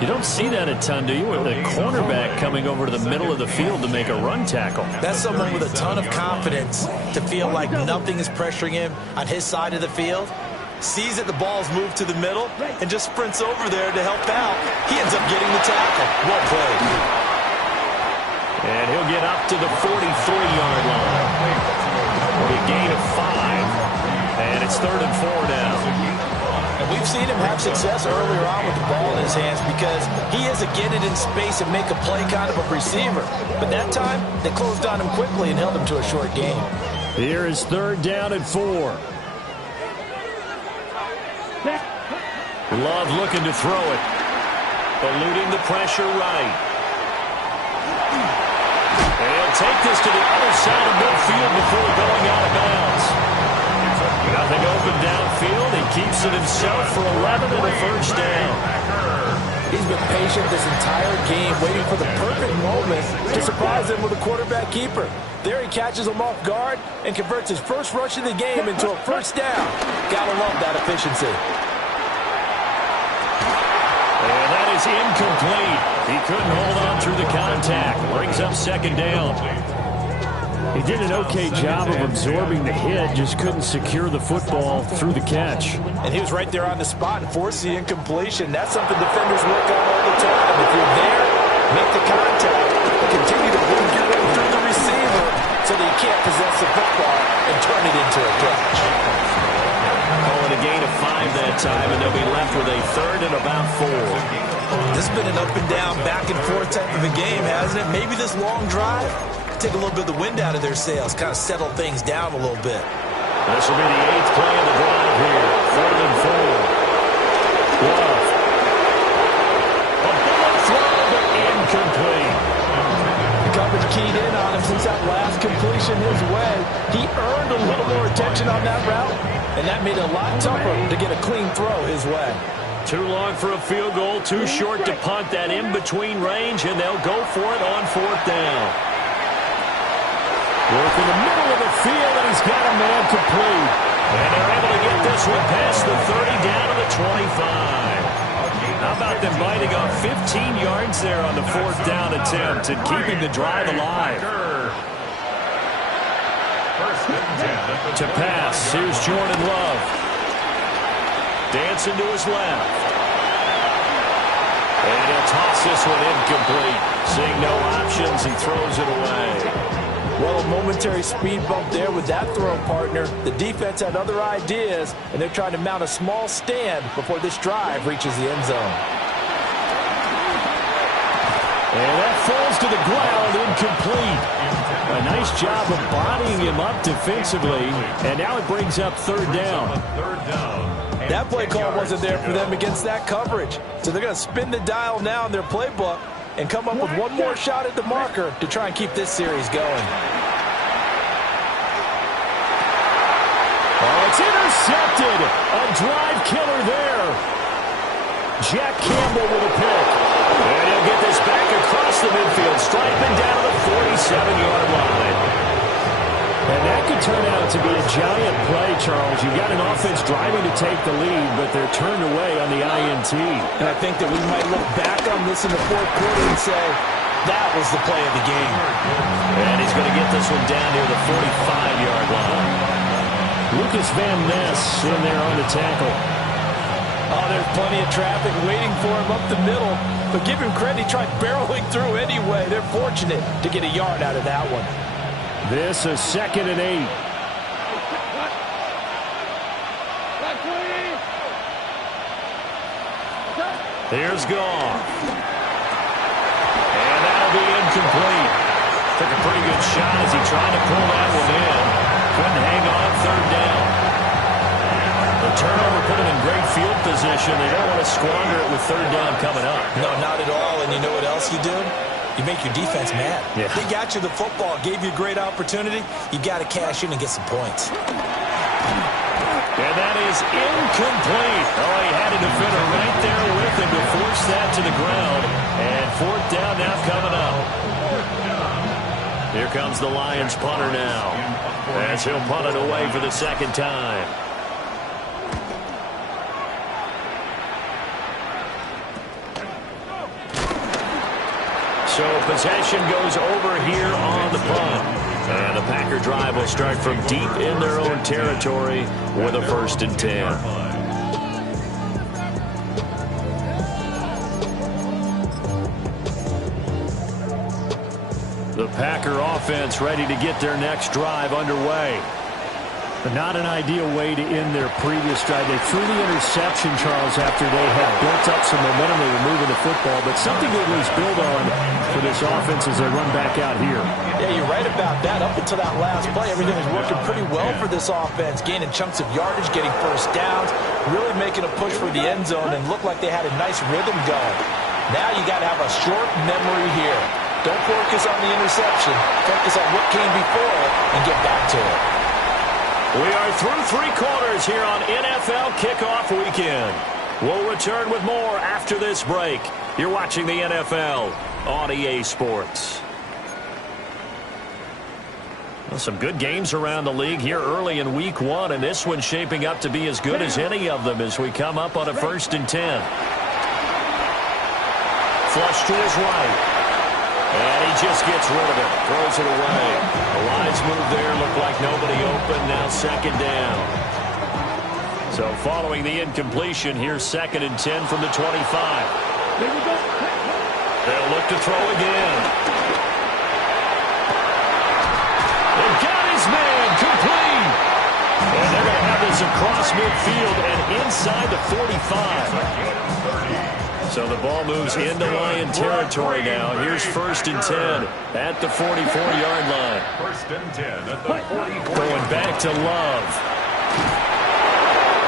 You don't see that a ton, do you, with a cornerback coming over to the middle of the field to make a run tackle? That's someone with a ton of confidence to feel like nothing is pressuring him on his side of the field. Sees that the ball's moved to the middle and just sprints over there to help out. He ends up getting the tackle. Well played. And he'll get up to the 43-yard line. A gain of 5. And it's 3rd and 4 now. And we've seen him have success earlier on with the ball in his hands because he is a get it in space and make a play kind of a receiver. But that time, they closed on him quickly and held him to a short gain. Here is 3rd down and 4. Love looking to throw it. Eluding the pressure right. And he'll take this to the other side of midfield before going out of bounds. Nothing open downfield. He keeps it himself for 11 and a 1st down. He's been patient this entire game, waiting for the perfect moment to surprise them with a quarterback keeper. There he catches him off guard and converts his first rush of the game into a 1st down. Gotta love that efficiency. And that is incomplete. He couldn't hold on through the contact. Brings up 2nd down. He did an okay job of absorbing the hit, just couldn't secure the football through the catch. And he was right there on the spot and forced the incompletion. That's something defenders work on all the time. If you're there, make the contact, but continue to move your way through the receiver so that you can't possess the football and turn it into a catch. Calling a gain of 5 that time, and they'll be left with a 3rd and about 4. This has been an up and down, back and forth type of a game, hasn't it? Maybe this long drive take a little bit of the wind out of their sails, kind of settle things down a little bit. This will be the 8th play of the drive here. 3rd and 4. Love. A bullet throw, but incomplete. The coverage keyed in on him since that last completion his way. He earned a little more attention on that route, and that made it a lot tougher to get a clean throw his way. Too long for a field goal, too short to punt that in-between range, and they'll go for it on 4th down. Work in the middle of the field, and he's got a man complete. And they're able to get this one past the 30 down to the 25. How about them biting off 15 yards there on the 4th down attempt and keeping the drive alive? To pass, here's Jordan Love. Dancing to his left. And he'll toss this one incomplete. Seeing no options, he throws it away. Well, a momentary speed bump there with that throw, partner. The defense had other ideas, and they're trying to mount a small stand before this drive reaches the end zone. And that falls to the ground, incomplete. A nice job of bodying him up defensively, and now it brings up third down. That play call wasn't there for them against that coverage. So they're going to spin the dial now in their playbook and come up with one more shot at the marker to try and keep this series going. Oh, it's intercepted. A drive killer there. Jack Campbell with a pick. And he'll get this back across the midfield, striping down to the 47-yard line. And that could turn out to be a giant play, Charles. You've got an offense driving to take the lead, but they're turned away on the INT. And I think that we might look back on this in the fourth quarter and say, that was the play of the game. And he's going to get this one down near the 45-yard line. Lucas Van Ness in there on the tackle. Oh, there's plenty of traffic waiting for him up the middle. But give him credit, he tried barreling through anyway. They're fortunate to get a yard out of that one. This is 2nd and 8. Here's Goff. And that'll be incomplete. Took a pretty good shot as he tried to pull that one in. Couldn't hang on third down. The turnover put him in great field position. They don't want to squander it with third down coming up. No, not at all. And you know what else you do? You make your defense mad. Yeah. They got you the football, gave you a great opportunity. You got to cash in and get some points. And that is incomplete. Oh, he had a defender right there with him to force that to the ground. And fourth down now coming up. Here comes the Lions punter now, as he'll punt it away for the second time. So possession goes over here on the punt. And the Packer drive will start from deep in their own territory with a 1st and 10. The Packer offense ready to get their next drive underway. But not an ideal way to end their previous drive. They threw the interception, Charles, after they had built up some momentum. They were moving the football, but something to at least build on for this offense as they run back out here. Yeah, you're right about that. Up until that last play, everything was working pretty well for this offense, gaining chunks of yardage, getting first downs, really making a push for the end zone, and looked like they had a nice rhythm going. Now you got to have a short memory here. Don't focus on the interception. Focus on what came before it and get back to it. We are through 3 quarters here on NFL Kickoff Weekend. We'll return with more after this break. You're watching the NFL on EA Sports. Well, some good games around the league here early in Week 1, and this one's shaping up to be as good as any of them as we come up on a 1st and 10. Flush to his right. And he just gets rid of it, throws it away. A wise move there, looked like nobody open, now 2nd down. So following the incompletion, here's 2nd and 10 from the 25. They'll look to throw again. They've got his man, complete. And they're going to have this across midfield and inside the 45. So the ball moves into Lion territory now. Here's 1st and 10 at the 44-yard line. 1st and 10 at the 44. Going back to Love.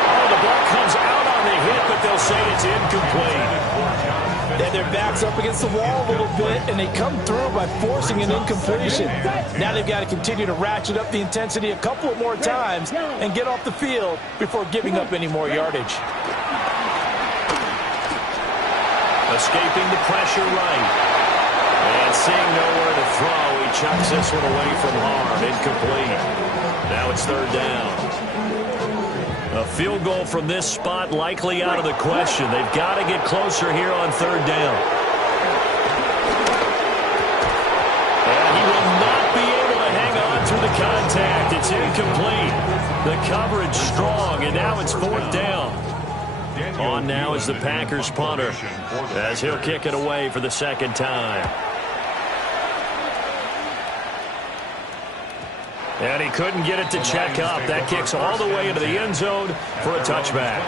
Oh, the ball comes out on the hit, but they'll say it's incomplete. And their back's up against the wall a little bit, and they come through by forcing an incompletion. Now they've got to continue to ratchet up the intensity a couple of more times and get off the field before giving up any more yardage. Escaping the pressure right. And seeing nowhere to throw, he chucks this one away from harm. Incomplete. Now it's 3rd down. A field goal from this spot likely out of the question. They've got to get closer here on 3rd down. And he will not be able to hang on through the contact. It's incomplete. The coverage strong, and now it's 4th down. On now is the Packers punter, as he'll kick it away for the 2nd time. And he couldn't get it to check up. That kicks all the way into the end zone for a touchback.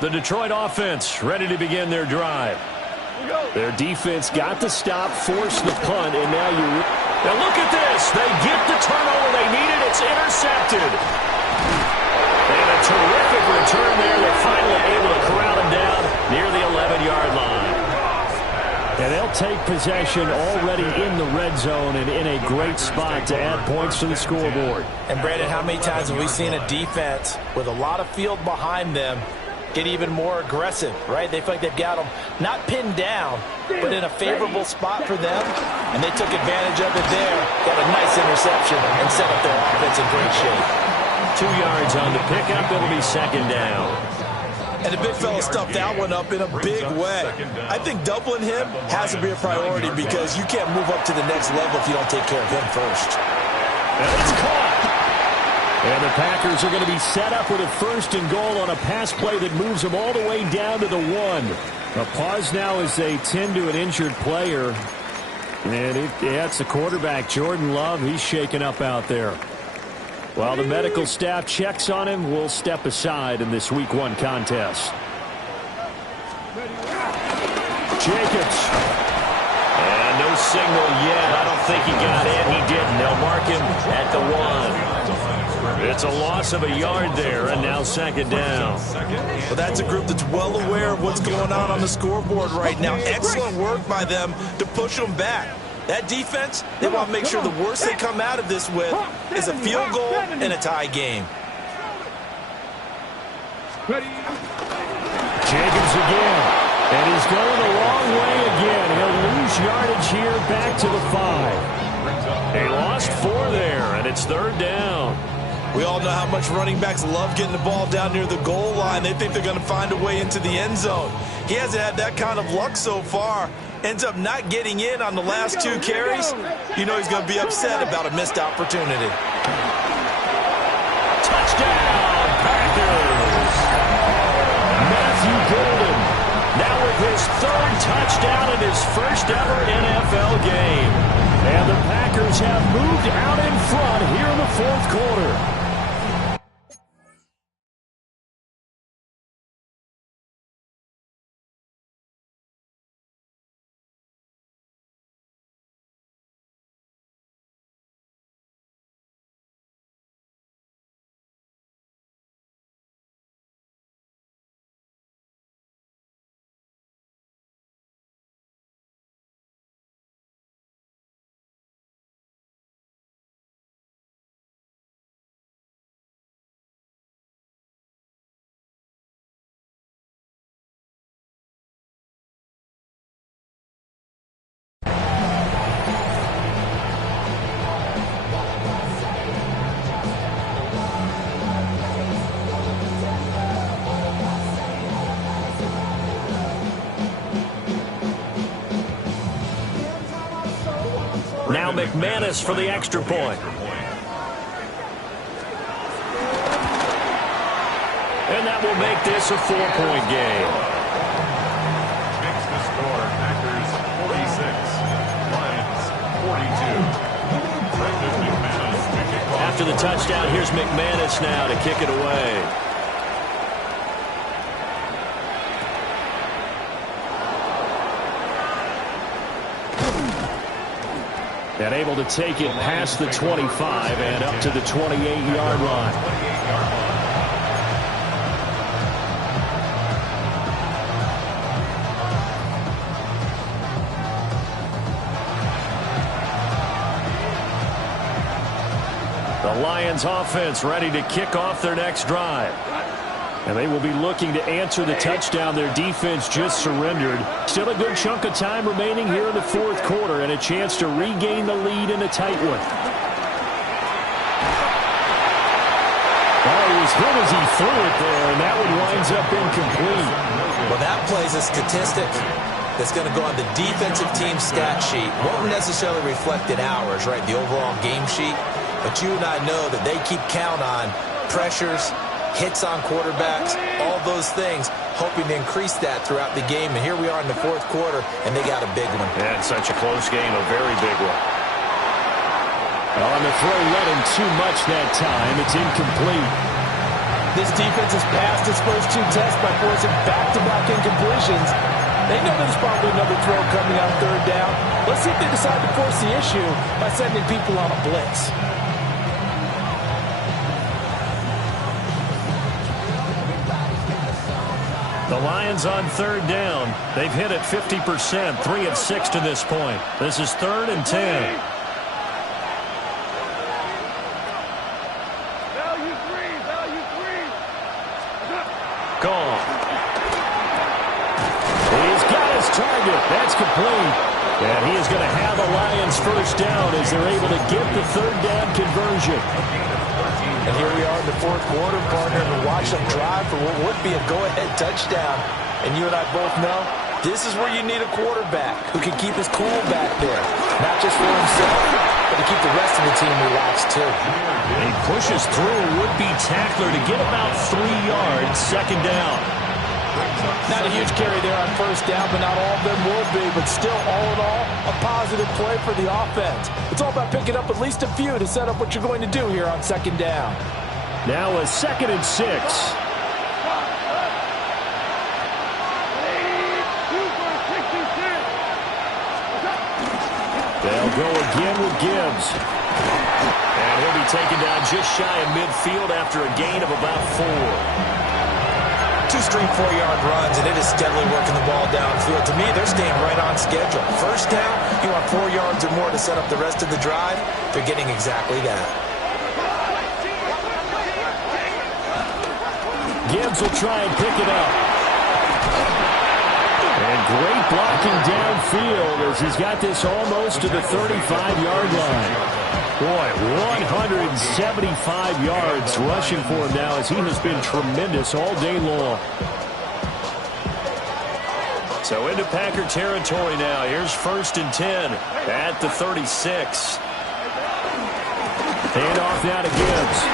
The Detroit offense ready to begin their drive. Their defense got the stop, forced the punt, and now look at this. They get the turnover they needed. It's intercepted. And a terrific return there. They're finally able to corral him down near the 11-yard line. And they'll take possession already in the red zone and in a great spot to add points to the scoreboard. And, Brandon, how many times have we seen a defense with a lot of field behind them get even more aggressive, right? They feel like they've got them not pinned down, but in a favorable spot for them, and they took advantage of it there. Got a nice interception and set up their offense in great shape. 2 yards on the pickup. It'll be second down. And the big fella stuffed that one up in a big way. I think doubling him has to be a priority because you can't move up to the next level if you don't take care of him first. And it's caught. And the Packers are going to be set up with a 1st and goal on a pass play that moves them all the way down to the 1. A pause now as they tend to an injured player. And it's the quarterback, Jordan Love. He's shaken up out there. While the medical staff checks on him, we'll step aside in this Week 1 contest. Jacobs. And no signal yet. I don't think he got in. He didn't. They'll mark him at the 1. It's a loss of a yard there, and now second down. Well, that's a group that's well aware of what's going on the scoreboard right now. Excellent work by them to push them back. That defense, they want to make sure the worst they come out of this with is a field goal and a tie game. Jacobs again. And he's going the wrong way again. He'll lose yardage here back to the 5. They lost 4 there, and it's third down. We all know how much running backs love getting the ball down near the goal line. They think they're going to find a way into the end zone. He hasn't had that kind of luck so far. Ends up not getting in on the last 2 carries. You know he's going to be upset about a missed opportunity. Touchdown, Packers. Matthew Golden. Now with his 3rd touchdown in his first ever NFL game. And the Packers have moved out in front here in the 4th quarter. Now McManus for the extra point. And that will make this a 4-point game. Makes the score Packers 46, Lions 42. Brendan McManus to kick off. After the touchdown, here's McManus now to kick it away. And able to take it past the 25 and up to the 28-yard line. The Lions offense ready to kick off their next drive. And they will be looking to answer the touchdown their defense just surrendered. Still a good chunk of time remaining here in the 4th quarter and a chance to regain the lead in a tight one. Oh, he was hit as he threw it there, and that one winds up incomplete. Well, that plays a statistic that's going to go on the defensive team stat sheet. Won't necessarily reflect in ours, right, the overall game sheet. But you and I know that they keep count on pressures, hits on quarterbacks, all those things, hoping to increase that throughout the game. And here we are in the fourth quarter, and they got a big one. And such a close game, a very big one. On the throw, led him too much that time. It's incomplete. This defense has passed its first two tests by forcing back-to-back incompletions. They know there's probably another throw coming on third down. Let's see if they decide to force the issue by sending people on a blitz. The Lions on third down. They've hit it 50%, 3 of 6 to this point. This is 3rd and 10. Gone. He's got his target. That's complete. And he is going to have the Lions first down as they're able to get the third down conversion. And here we are in the fourth quarter, partner, and watch them drive for what would be a go-ahead touchdown. And you and I both know this is where you need a quarterback who can keep his cool back there. Not just for himself, but to keep the rest of the team relaxed too. He pushes through a would-be tackler to get about 3 yards, second down. Not a huge carry there on first down, but not all of them will be. But still, all in all, a positive play for the offense. It's all about picking up at least a few to set up what you're going to do here on second down. Now a 2nd and 6. They'll go again with Gibbs. And he'll be taken down just shy of midfield after a gain of about 4. 2 straight 4-yard runs, and it is steadily working the ball downfield. To me, they're staying right on schedule. First down, you want 4 yards or more to set up the rest of the drive. They're getting exactly that. Gibbs will try and pick it up. And great blocking downfield as he's got this almost to the 35-yard line. Boy, 175 yards rushing for him now as he has been tremendous all day long. So into Packer territory now. Here's 1st and 10 at the 36. Hand off now to Gibbs.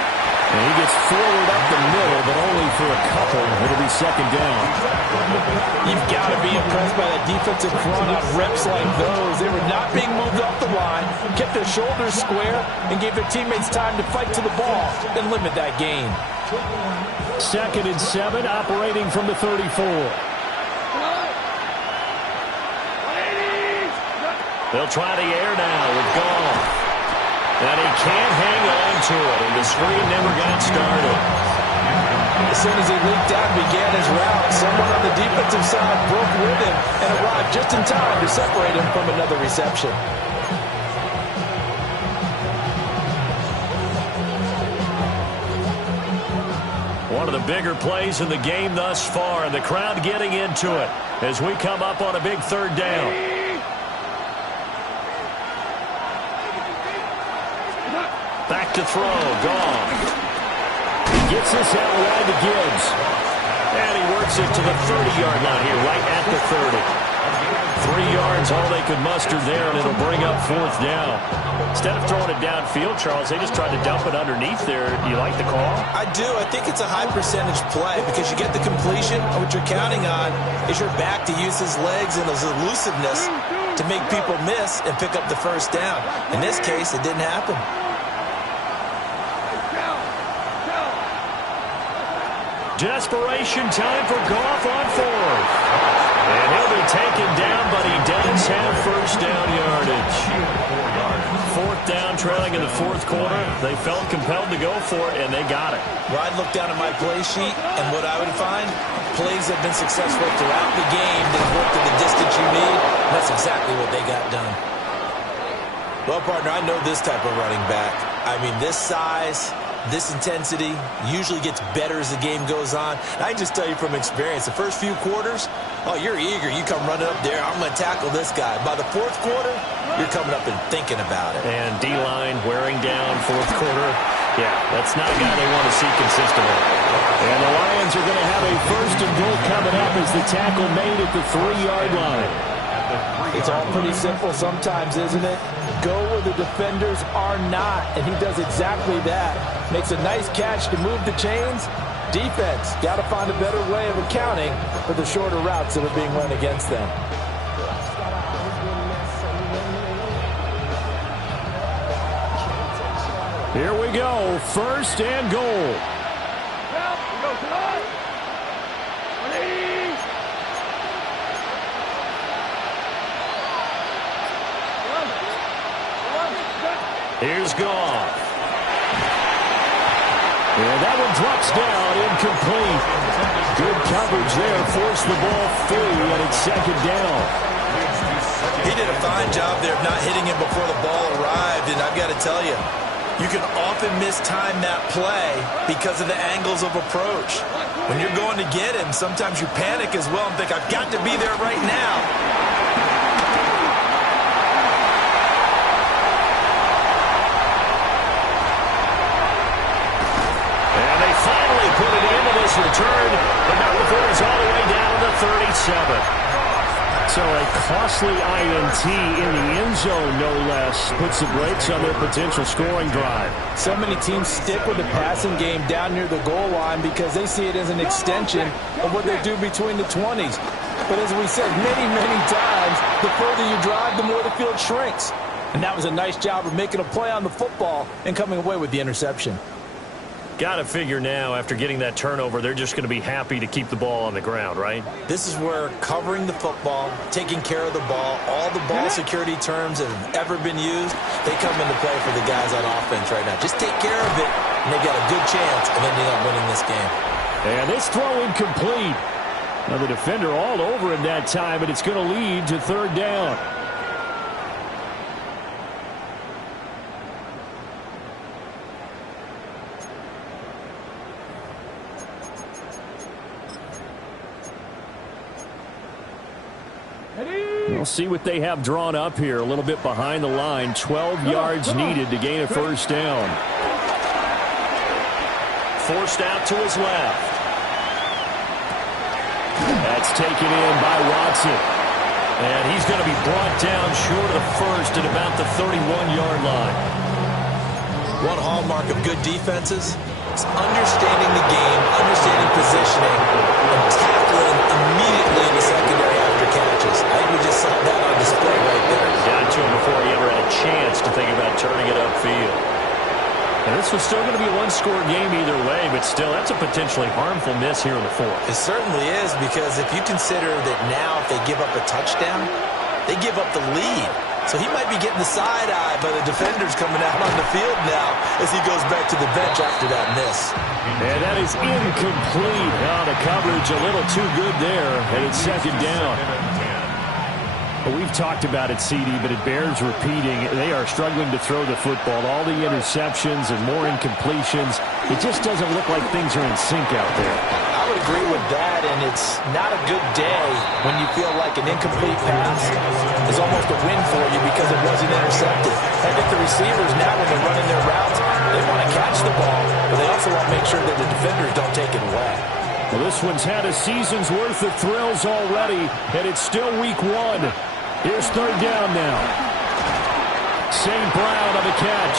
And he gets forward up the middle, but only for a couple. It'll be second down. You've got to be impressed by that defensive front on reps like those. They were not being moved off the line, kept their shoulders square, and gave their teammates time to fight to the ball and limit that gain. 2nd and 7, operating from the 34. They'll try the air now with Goff. And he can't hang on to it, and the screen never got started. As soon as he leaked out and began his route, someone on the defensive side broke with him and arrived just in time to separate him from another reception. One of the bigger plays in the game thus far, and the crowd getting into it as we come up on a big third down. Back to throw, Goff. He gets this out wide to Gibbs. And he works it to the 30-yard line here, right at the 30. 3 yards, all they could muster there, and it'll bring up 4th down. Instead of throwing it downfield, Charles, they just tried to dump it underneath there. You like the call? I do. I think it's a high-percentage play because you get the completion. What you're counting on is your back to use his legs and his elusiveness to make people miss and pick up the first down. In this case, it didn't happen. Desperation time for Goff on 4th. And he'll be taken down, but he does have first down yardage. 4th down, trailing in the 4th quarter. They felt compelled to go for it, and they got it. Well, I'd look down at my play sheet, and what I would find, plays have been successful throughout the game that have worked at the distance you need, and that's exactly what they got done. Well, partner, I know this type of running back. I mean, this size, this intensity usually gets better as the game goes on. And I just tell you from experience, the first few quarters, oh, you're eager. You come running up there, I'm going to tackle this guy. By the 4th quarter, you're coming up and thinking about it. And D-line wearing down 4th quarter. Yeah, that's not a guy they want to see consistently. And the Lions are going to have a 1st and goal coming up as the tackle made at the 3-yard line. It's all pretty simple sometimes, isn't it? Go where the defenders are not, and he does exactly that. Makes a nice catch to move the chains. Defense, got to find a better way of accounting for the shorter routes that are being run against them. Here we go, first and goal. Here's Goff. And that one drops down, incomplete. Good coverage there, forced the ball free, and it's second down. He did a fine job there of not hitting him before the ball arrived, and I've got to tell you, you can often mistime that play because of the angles of approach. When you're going to get him, sometimes you panic as well and think, I've got to be there right now. And they finally put it into this return, but not before it's all the way down to 37. So a costly INT in the end zone, no less, puts the brakes on their potential scoring drive. So many teams stick with the passing game down near the goal line because they see it as an extension of what they do between the 20s. But as we said many, many times, the further you drive, the more the field shrinks. And that was a nice job of making a play on the football and coming away with the interception. Got to figure now, after getting that turnover, they're just going to be happy to keep the ball on the ground, right? This is where covering the football, taking care of the ball, all the ball security terms that have ever been used, they come into play for the guys on offense right now. Just take care of it, and they've got a good chance of ending up winning this game. And this throw incomplete. Now the defender all over him that time, but it's going to lead to third down. We'll see what they have drawn up here. A little bit behind the line. 12 yards needed to gain a first down. Forced out to his left. That's taken in by Watson. And he's going to be brought down short of the first at about the 31-yard line. One hallmark of good defenses is understanding the game, understanding positioning, and tackling immediately in the secondary after catches. I think we just saw that on display right there. Got to him before he ever had a chance to think about turning it upfield. And this was still going to be a one-score game either way, but still, that's a potentially harmful miss here in the fourth. It certainly is, because if you consider that now if they give up a touchdown, they give up the lead. So he might be getting the side-eye by the defenders coming out on the field now as he goes back to the bench after that miss. And that is incomplete. The coverage a little too good there, and it's second down. Well, we've talked about it, CD, but it bears repeating. They are struggling to throw the football. All the interceptions and more incompletions. It just doesn't look like things are in sync out there. I would agree with that, and it's not a good day when you feel like an incomplete pass is almost a win for you because it wasn't intercepted. I think the receivers now, when they're running their routes, they want to catch the ball, but they also want to make sure that the defenders don't take it away. Well, this one's had a season's worth of thrills already, and it's still week one. Here's third down now. St. Brown on the catch.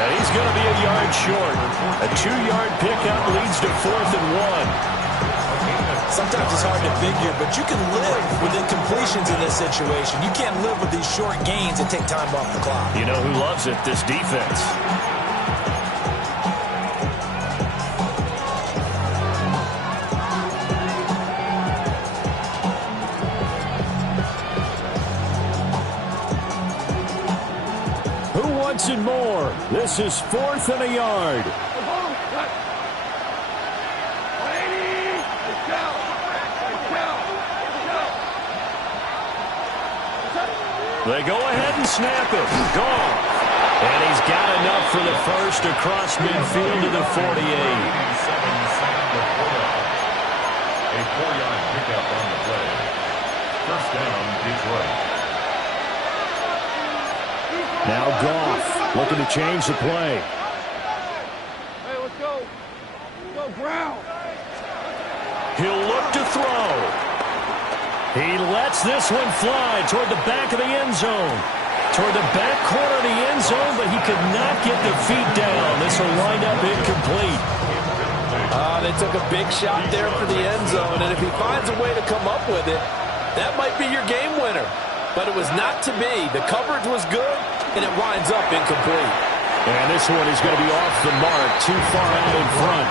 And he's going to be a yard short. A 2-yard pickup leads to 4th and 1. Sometimes it's hard to figure, but you can live with incompletions in this situation. You can't live with these short gains that take time off the clock. You know who loves it? This defense. And more. This is 4th and a yard. They go ahead and snap it. Gone. And he's got enough for the first across midfield to the 48. A 4-yard pickup on the play. First down, Detroit. Now Goff looking to change the play. Hey, let's go. Let's go, Brown. He'll look to throw. He lets this one fly toward the back of the end zone. Toward the back corner of the end zone, but he could not get the feet down. This will wind up incomplete. They took a big shot there for the end zone, and if he finds a way to come up with it, that might be your game winner. But it was not to be. The coverage was good, and it winds up incomplete. And this one is going to be off the mark, too far out in front.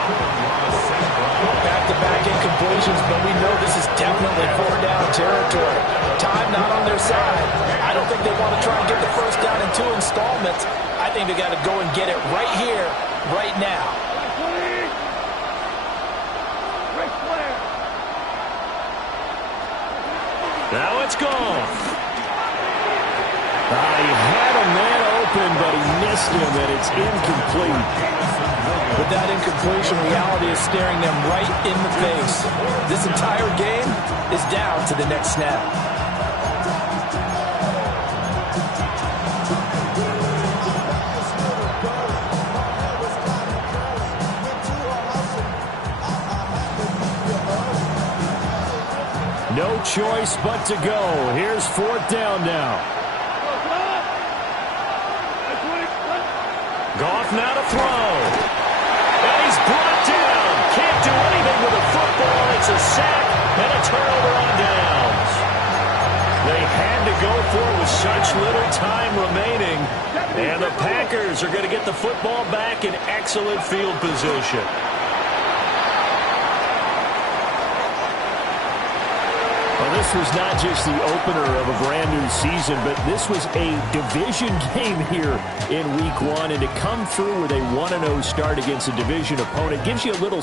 Back-to-back incompletions, but we know this is definitely four-down territory. Time not on their side. I don't think they want to try and get the first down in 2 installments. I think they got to go and get it right here, right now. Now it's gone. He had a man open, but he missed him, and it's incomplete. With that incompletion, reality is staring them right in the face. This entire game is down to the next snap. No choice but to go. Here's 4th down now. Goff now to throw. And he's brought down. Can't do anything with the football. It's a sack and a turnover on downs. They had to go for it with such little time remaining. And the Packers are going to get the football back in excellent field position. Well, this was not just the opener of a brand new season, but this was a division game here in week 1. And to come through with a 1-0 start against a division opponent gives you a little